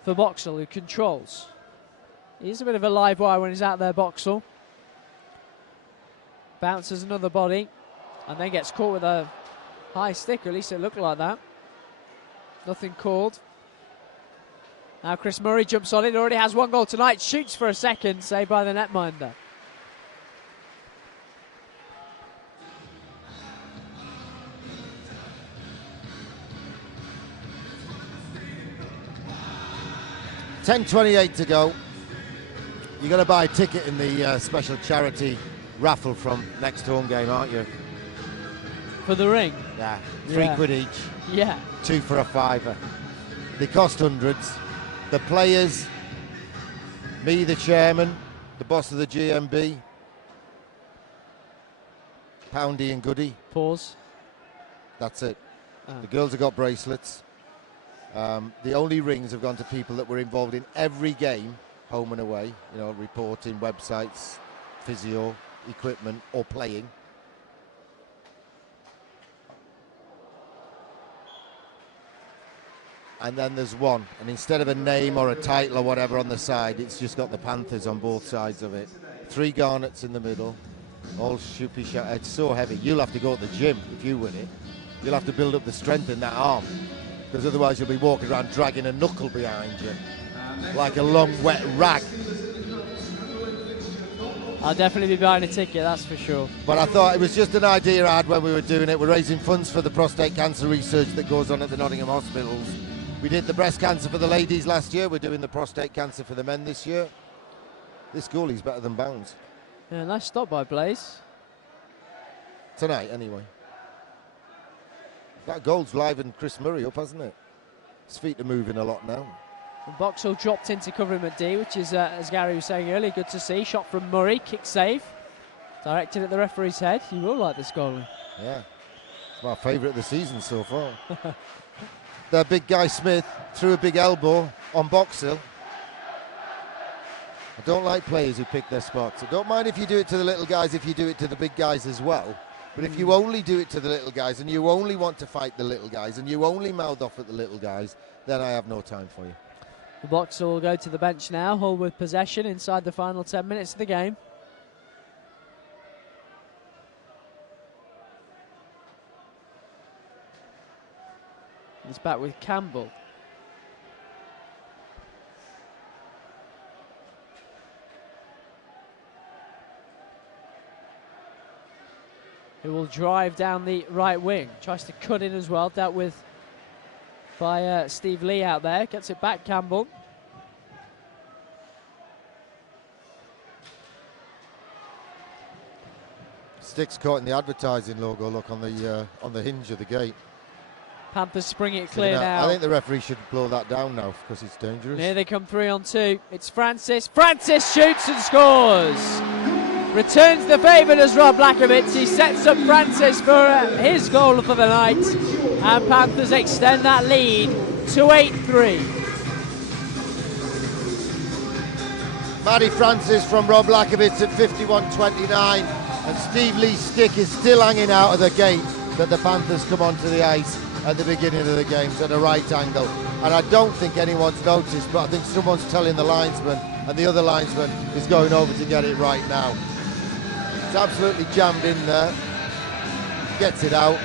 for Boxall, who controls. He's a bit of a live wire when he's out there, Boxall. Bounces another body and then gets caught with a high stick, or at least it looked like that. Nothing called. Now Chris Murray jumps on it, already has one goal tonight, shoots for a second, saved by the netminder. $10.28 to go. You're going to buy a ticket in the special charity raffle from next home game, aren't you? For the ring? Yeah, £3 quid each. Yeah. 2 for a £5. They cost hundreds. The players, me, the chairman, the boss of the GMB, Poundy and Goody. Pause. That's it. The girls have got bracelets. The only rings have gone to people that were involved in every game, home and away, you know, reporting, websites, physio, equipment, or playing. And then there's one, and instead of a name or a title or whatever on the side, it's just got the Panthers on both sides of it. 3 garnets in the middle, all shoopy. It's so heavy. You'll have to go to the gym if you win it. You'll have to build up the strength in that arm, because otherwise you'll be walking around dragging a knuckle behind you like a long wet rag. I'll definitely be buying a ticket, that's for sure. But I thought it was just an idea I had when we were doing it. We're raising funds for the prostate cancer research that goes on at the Nottingham hospitals. We did the breast cancer for the ladies last year. We're doing the prostate cancer for the men this year. This goalie's better than Bounds. Yeah, nice stop by Blaze. Tonight, anyway. That goal's livened Chris Murray up, hasn't it? His feet are moving a lot now. And Boxall dropped into cover him at D, which is, as Gary was saying earlier, good to see. Shot from Murray, kick save. Directed at the referee's head. You will like this goalie. Yeah. It's my favourite of the season so far. Their big guy Smith threw a big elbow on Boxall. I don't like players who pick their spots. I don't mind if you do it to the little guys, if you do it to the big guys as well. But if you only do it to the little guys and you only want to fight the little guys and you only mouth off at the little guys, then I have no time for you. The Boxall will go to the bench now. Hull with possession inside the final 10 minutes of the game. It's back with Campbell. Who will drive down the right wing. Tries to cut in as well. Dealt with by Steve Lee out there. Gets it back, Campbell. Stick's caught in the advertising logo, look, on the hinge of the gate. Panthers spring it clear now. I think the referee should blow that down now because it's dangerous. Here they come 3-on-2. It's Francis. Francis shoots and scores. Returns the favour, does Rob Lakovitz. He sets up Francis for his goal for the night. And Panthers extend that lead to 8-3. Matty Francis from Rob Lakovitz at 51.29, and Steve Lee's stick is still hanging out of the gate that the Panthers come onto the ice at the beginning of the games at a right angle. And I don't think anyone's noticed, but I think someone's telling the linesman, and the other linesman is going over to get it right now. It's absolutely jammed in there. Gets it out,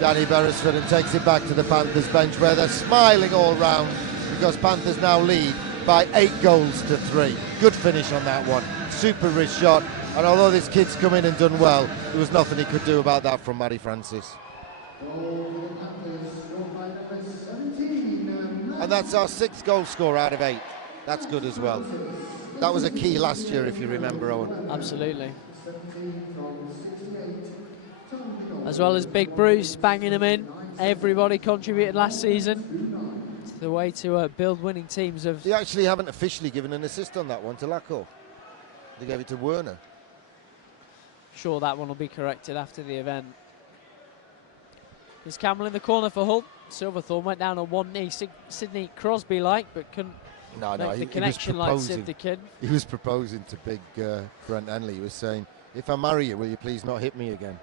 Danny Beresford, and takes it back to the Panthers bench, where they're smiling all round because Panthers now lead by 8-3. Good finish on that one. Super wrist shot, and although this kid's come in and done well, there was nothing he could do about that from Matty Francis. And that's our 6th goal score out of 8. That's good as well. That was a key last year, if you remember, Owen. Absolutely. As well as Big Bruce banging them in. Everybody contributed last season. It's the way to build winning teams. They actually haven't officially given an assist on that one to Lacko. They gave it to Werner. Sure, that one will be corrected after the event. There's Campbell in the corner for Hull. Silverthorne went down on one knee, Sidney Crosby-like, but couldn't make the connection like Sid the Kid. He was proposing to big Brent Henley. He was saying, if I marry you, will you please not hit me again?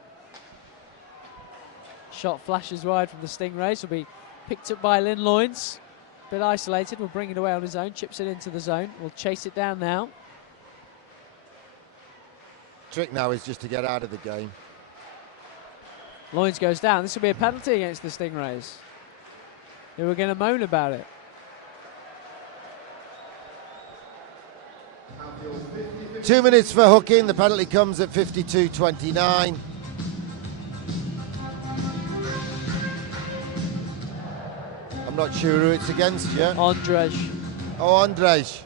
Shot flashes wide from the Stingrays. Will be picked up by Lynn Loynes. Bit isolated, will bring it away on his own, chips it into the zone. We'll chase it down now. Trick now is just to get out of the game. Loynes goes down. This will be a penalty against the Stingrays. They were going to moan about it. Two minutes for hooking. The penalty comes at 52.29. I'm not sure who it's against yet. Ondrej. Oh, Ondrej.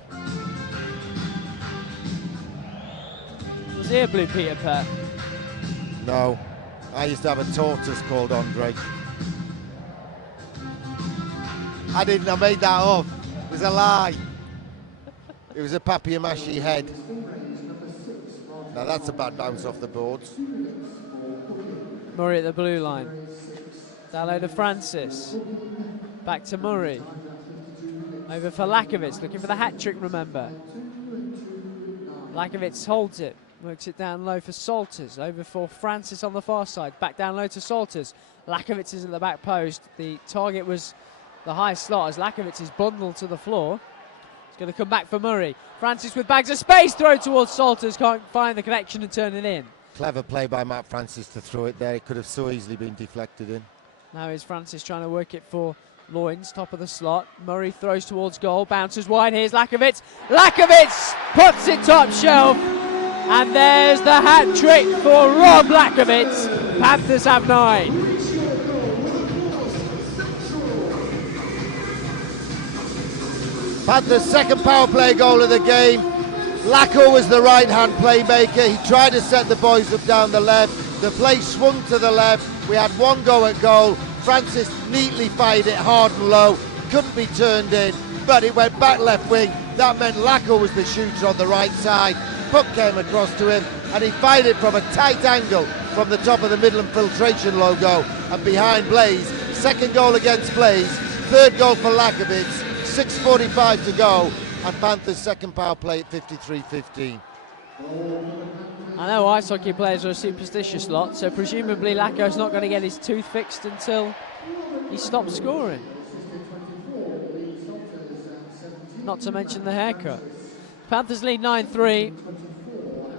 Was he a blue Peter Pet? No. I used to have a tortoise called Ondrej. I made that up. It was a lie. It was a papier-mâché head. Now that's a bad bounce off the boards. Murray at the blue line. Down low to Francis. Back to Murray. Over for Lakovitz, looking for the hat-trick, remember. Lakovitz holds it. Works it down low for Salters. Over for Francis on the far side. Back down low to Salters. Lakovitz is at the back post. The target was the high slot as Lakovitz is bundled to the floor. It's going to come back for Murray. Francis with bags of space. Throw towards Salters. Can't find the connection and turn it in. Clever play by Matt Francis to throw it there. It could have so easily been deflected in. Now is Francis trying to work it for Loynes, top of the slot. Murray throws towards goal. Bounces wide. Here's Lakovitz. Lakovitz puts it top shelf. And there's the hat trick for Rob Lakovitz. Panthers have 9. Panthers' second power play goal of the game. Lacko was the right-hand playmaker. He tried to set the boys up down the left. The play swung to the left. We had one go at goal. Francis neatly fired it hard and low. Couldn't be turned in, but it went back left wing. That meant Lacko was the shooter on the right side. Puck came across to him, and he fired it from a tight angle from the top of the Midland Filtration logo and behind Blaze. Second goal against Blaze. Third goal for Lakovitz. 6:45 to go, and Panthers' second power play at 53:15. I know ice hockey players are a superstitious lot, so presumably Lacko's not going to get his tooth fixed until he stops scoring. Not to mention the haircut. Panthers lead 9-3.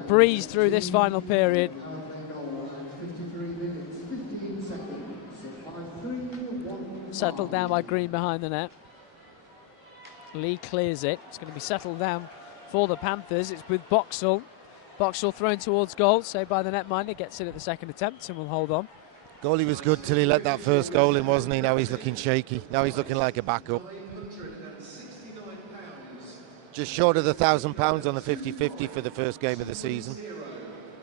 Breeze through this final period. Settled down by Green behind the net. Lee clears it. It's going to be settled down for the Panthers. It's with Boxall. Boxall thrown towards goal. Saved by the netminder. Gets it at the second attempt and will hold on. Goalie was good till he let that first goal in, wasn't he? Now he's looking shaky. Now he's looking like a backup. Just short of the £1,000 on the 50-50 for the first game of the season.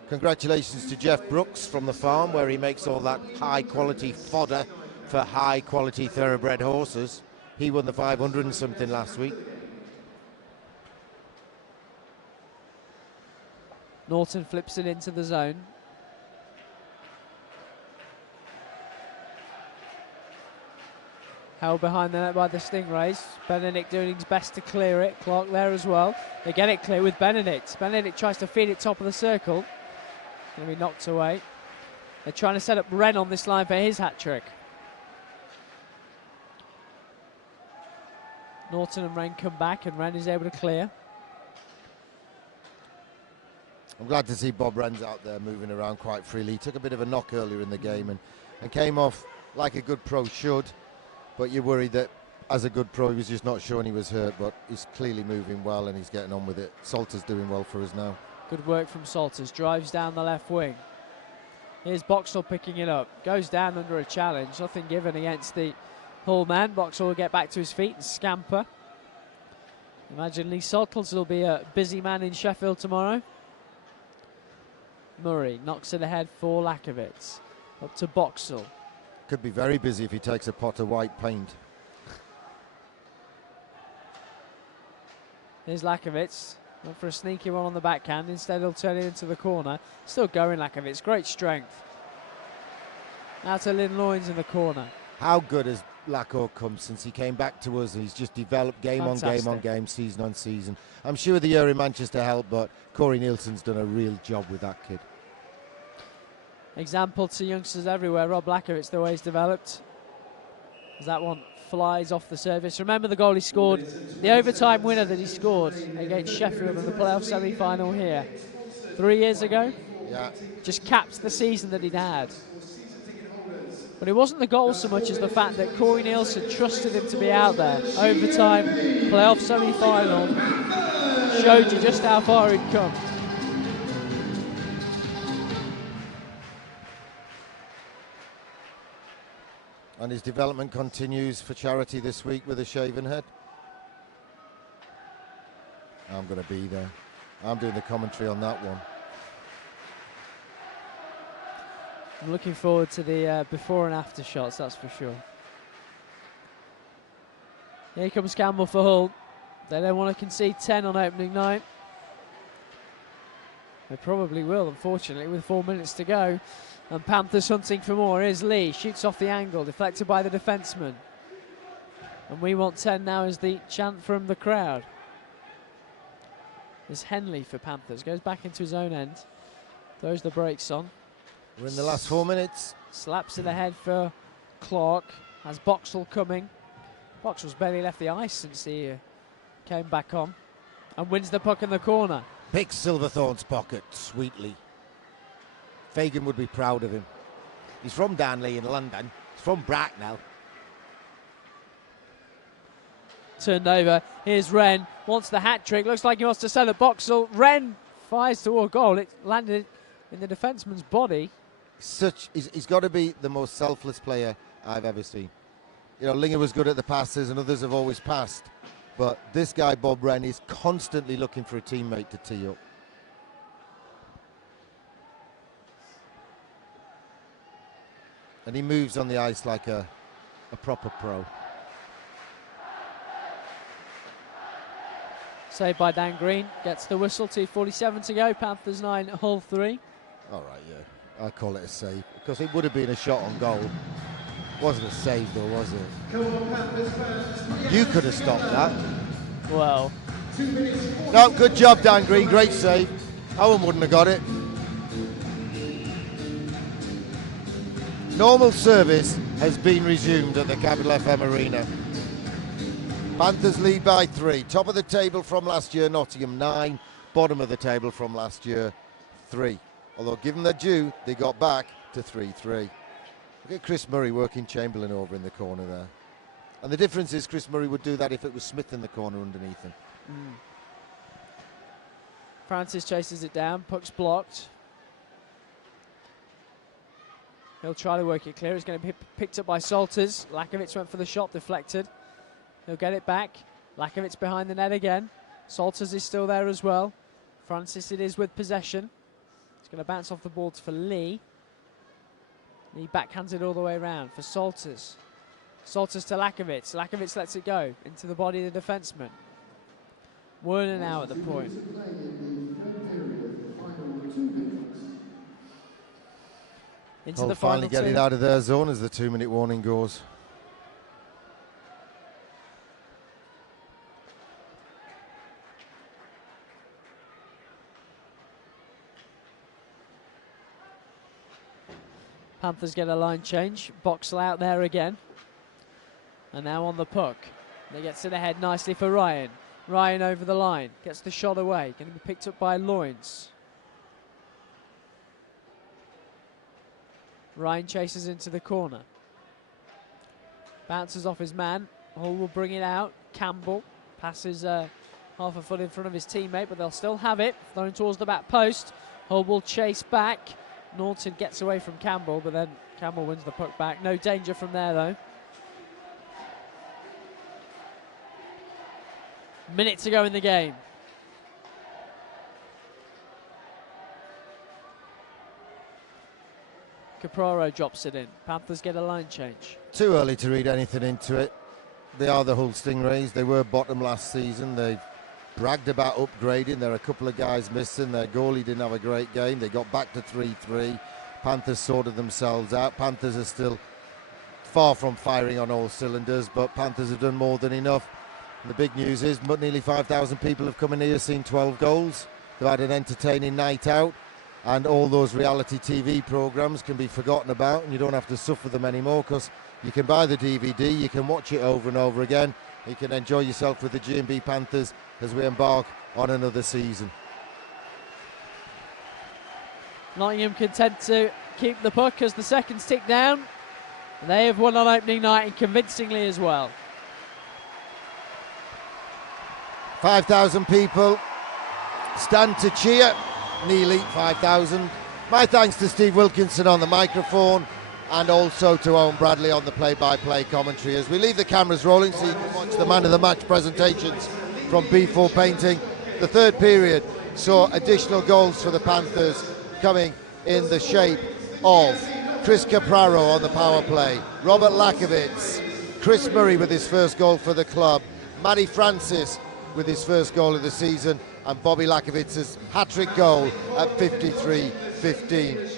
Congratulations to Jeff Brooks from the farm, where he makes all that high-quality fodder for high-quality thoroughbred horses. He won the 500 and something last week. Norton flips it into the zone. Held behind the net by the Stingrays. Benedict doing his best to clear it. Clark there as well. They get it clear with Benedict. Benedict tries to feed it top of the circle. Going to be knocked away. They're trying to set up Wren on this line for his hat-trick. Norton and Wren come back, and Wren is able to clear. I'm glad to see Bob Wren's out there moving around quite freely. He took a bit of a knock earlier in the game and came off like a good pro should, but you're worried that as a good pro he was just not showing he was hurt, but he's clearly moving well and he's getting on with it. Salter's doing well for us now. Good work from Salters, drives down the left wing. Here's Boxall picking it up, goes down under a challenge, nothing given against the Hull man. Boxall will get back to his feet and scamper. Imagine Lee Salters will be a busy man in Sheffield tomorrow. Murray knocks it ahead for Lakovitz. Up to Boxall. Could be very busy if he takes a pot of white paint. Here's Lakovitz. Went for a sneaky one on the backhand. Instead he'll turn it into the corner. Still going Lakovitz. Great strength. Now to Lynn Loynes in the corner. How good has Lacko come since he came back to us? He's just developed game on game on game, season on season. I'm sure the year in Manchester helped, but Corey Nielsen's done a real job with that kid. Example to youngsters everywhere. Rob Lakovitz, the way he's developed. As that one flies off the surface. Remember the goal he scored, the overtime winner that he scored against Sheffield in the playoff semi-final here 3 years ago? Yeah. Just capped the season that he'd had. But it wasn't the goal so much as the fact that Corey Nielsen trusted him to be out there. Overtime, playoff semi-final, showed you just how far he'd come. And his development continues for charity this week with a shaven head. I'm going to be there. I'm doing the commentary on that one. I'm looking forward to the before and after shots, that's for sure. Here comes Campbell for Hull. They don't want to concede 10 on opening night. They probably will, unfortunately, with 4 minutes to go. And Panthers hunting for more. Here's Lee, shoots off the angle, deflected by the defenceman. And we want 10 now is the chant from the crowd. There's Henley for Panthers, goes back into his own end. Throws the brakes on. We're in the last 4 minutes. Slaps it ahead for Clark. Has Boxall coming. Boxall's barely left the ice since he came back on. And wins the puck in the corner. Picks Silverthorne's pocket sweetly. Fagan would be proud of him. He's from Darnley in London. He's from Bracknell. Turned over. Here's Wren. Wants the hat trick. Looks like he wants to sell at Boxall. Wren fires toward goal. It landed in the defenceman's body. He's got to be the most selfless player I've ever seen. You know, Linger was good at the passes and others have always passed. But this guy, Bob Wren, is constantly looking for a teammate to tee up. And he moves on the ice like a proper pro. Saved by Dan Green. Gets the whistle. 2:47 to go. Panthers 9, Hull 3. All right, yeah. I call it a save. Because it would have been a shot on goal. Wasn't a save though, was it? You could have stopped that. Well. No, good job, Dan Green. Great save. Owen wouldn't have got it. Normal service has been resumed at the Capital FM Arena. Panthers lead by 3. Top of the table from last year, Nottingham 9. Bottom of the table from last year, 3. Although given their due, they got back to 3-3. Look at Chris Murray working Chamberlain over in the corner there. And the difference is Chris Murray would do that if it was Smith in the corner underneath him. Francis chases it down. Puck's blocked. He'll try to work it clear. It's going to be picked up by Salters. Lakovitz went for the shot, deflected. He'll get it back. Lakovitz behind the net again. Salters is still there as well. Francis it is with possession. It's going to bounce off the board for Lee. Lee backhands it all the way around for Salters. Salters to Lakovitz. Lakovitz lets it go into the body of the defenceman. Werner now at the point. Into Hull the finally final get it out of their zone as the 2-minute warning goes. Panthers get a line change. Boxall out there again. And now on the puck. They gets it ahead nicely for Ryan. Ryan over the line. Gets the shot away. Going to be picked up by Loynes. Ryan chases into the corner. Bounces off his man. Hull will bring it out. Campbell passes half a foot in front of his teammate, but they'll still have it. Thrown towards the back post. Hull will chase back. Norton gets away from Campbell, but then Campbell wins the puck back. No danger from there, though. Minute to go in the game. Capraro drops it in. Panthers get a line change. Too early to read anything into it. They are the Hull Stingrays. They were bottom last season. They bragged about upgrading. There are a couple of guys missing. Their goalie didn't have a great game. They got back to 3-3. Panthers sorted themselves out. Panthers are still far from firing on all cylinders, but Panthers have done more than enough. And the big news is nearly 5,000 people have come in here, seen 12 goals. They've had an entertaining night out, and all those reality TV programmes can be forgotten about, and you don't have to suffer them anymore, because you can buy the DVD, you can watch it over and over again. You can enjoy yourself with the G&B Panthers as we embark on another season. Nottingham content to keep the puck as the seconds tick down. They have won on opening night, and convincingly as well. 5,000 people stand to cheer, nearly 5,000. My thanks to Steve Wilkinson on the microphone, and also to Owen Bradley on the play-by-play commentary. As we leave the cameras rolling so you can watch the man of the match presentations from B4 Painting. The third period saw additional goals for the Panthers coming in the shape of Chris Capraro on the power play, Robert Lakovitz, Chris Murray with his first goal for the club, Matty Francis with his first goal of the season, and Bobby Lakovitz's hat-trick goal at 53-15.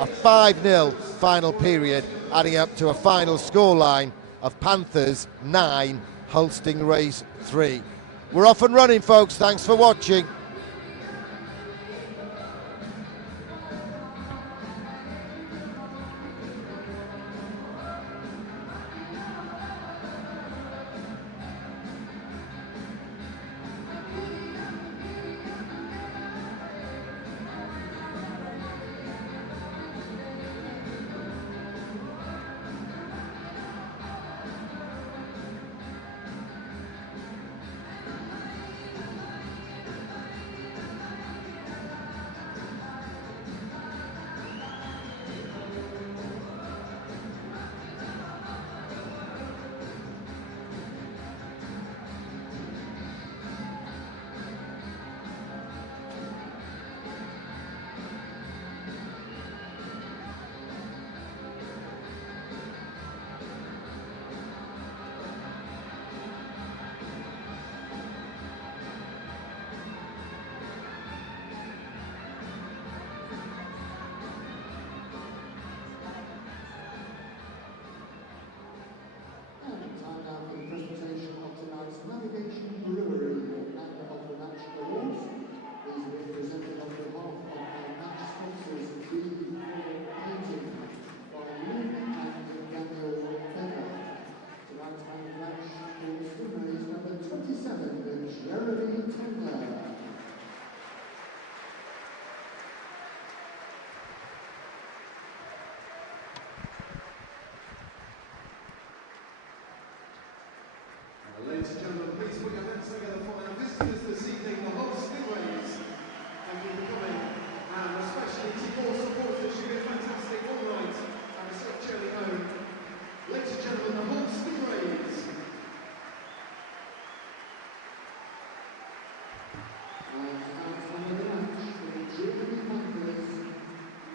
A 5-0 final period, adding up to a final scoreline of Panthers 9, Hull Stingrays 3. We're off and running, folks. Thanks for watching. Ladies and gentlemen, please put your hands together for our visitors this evening, the Hull Stingrays. Thank you for coming, and especially to your supporters. You've been fantastic all night, and it's not cheering home. Ladies and gentlemen, the Hull Stingrays. And from the match, the G&B Panthers,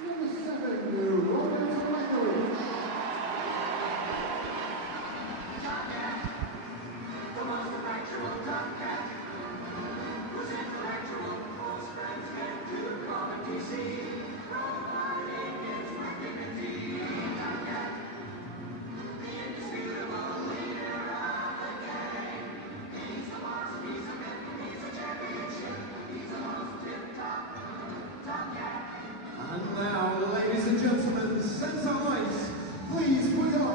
number 7, Robert Lakovitz. The most natural Please put your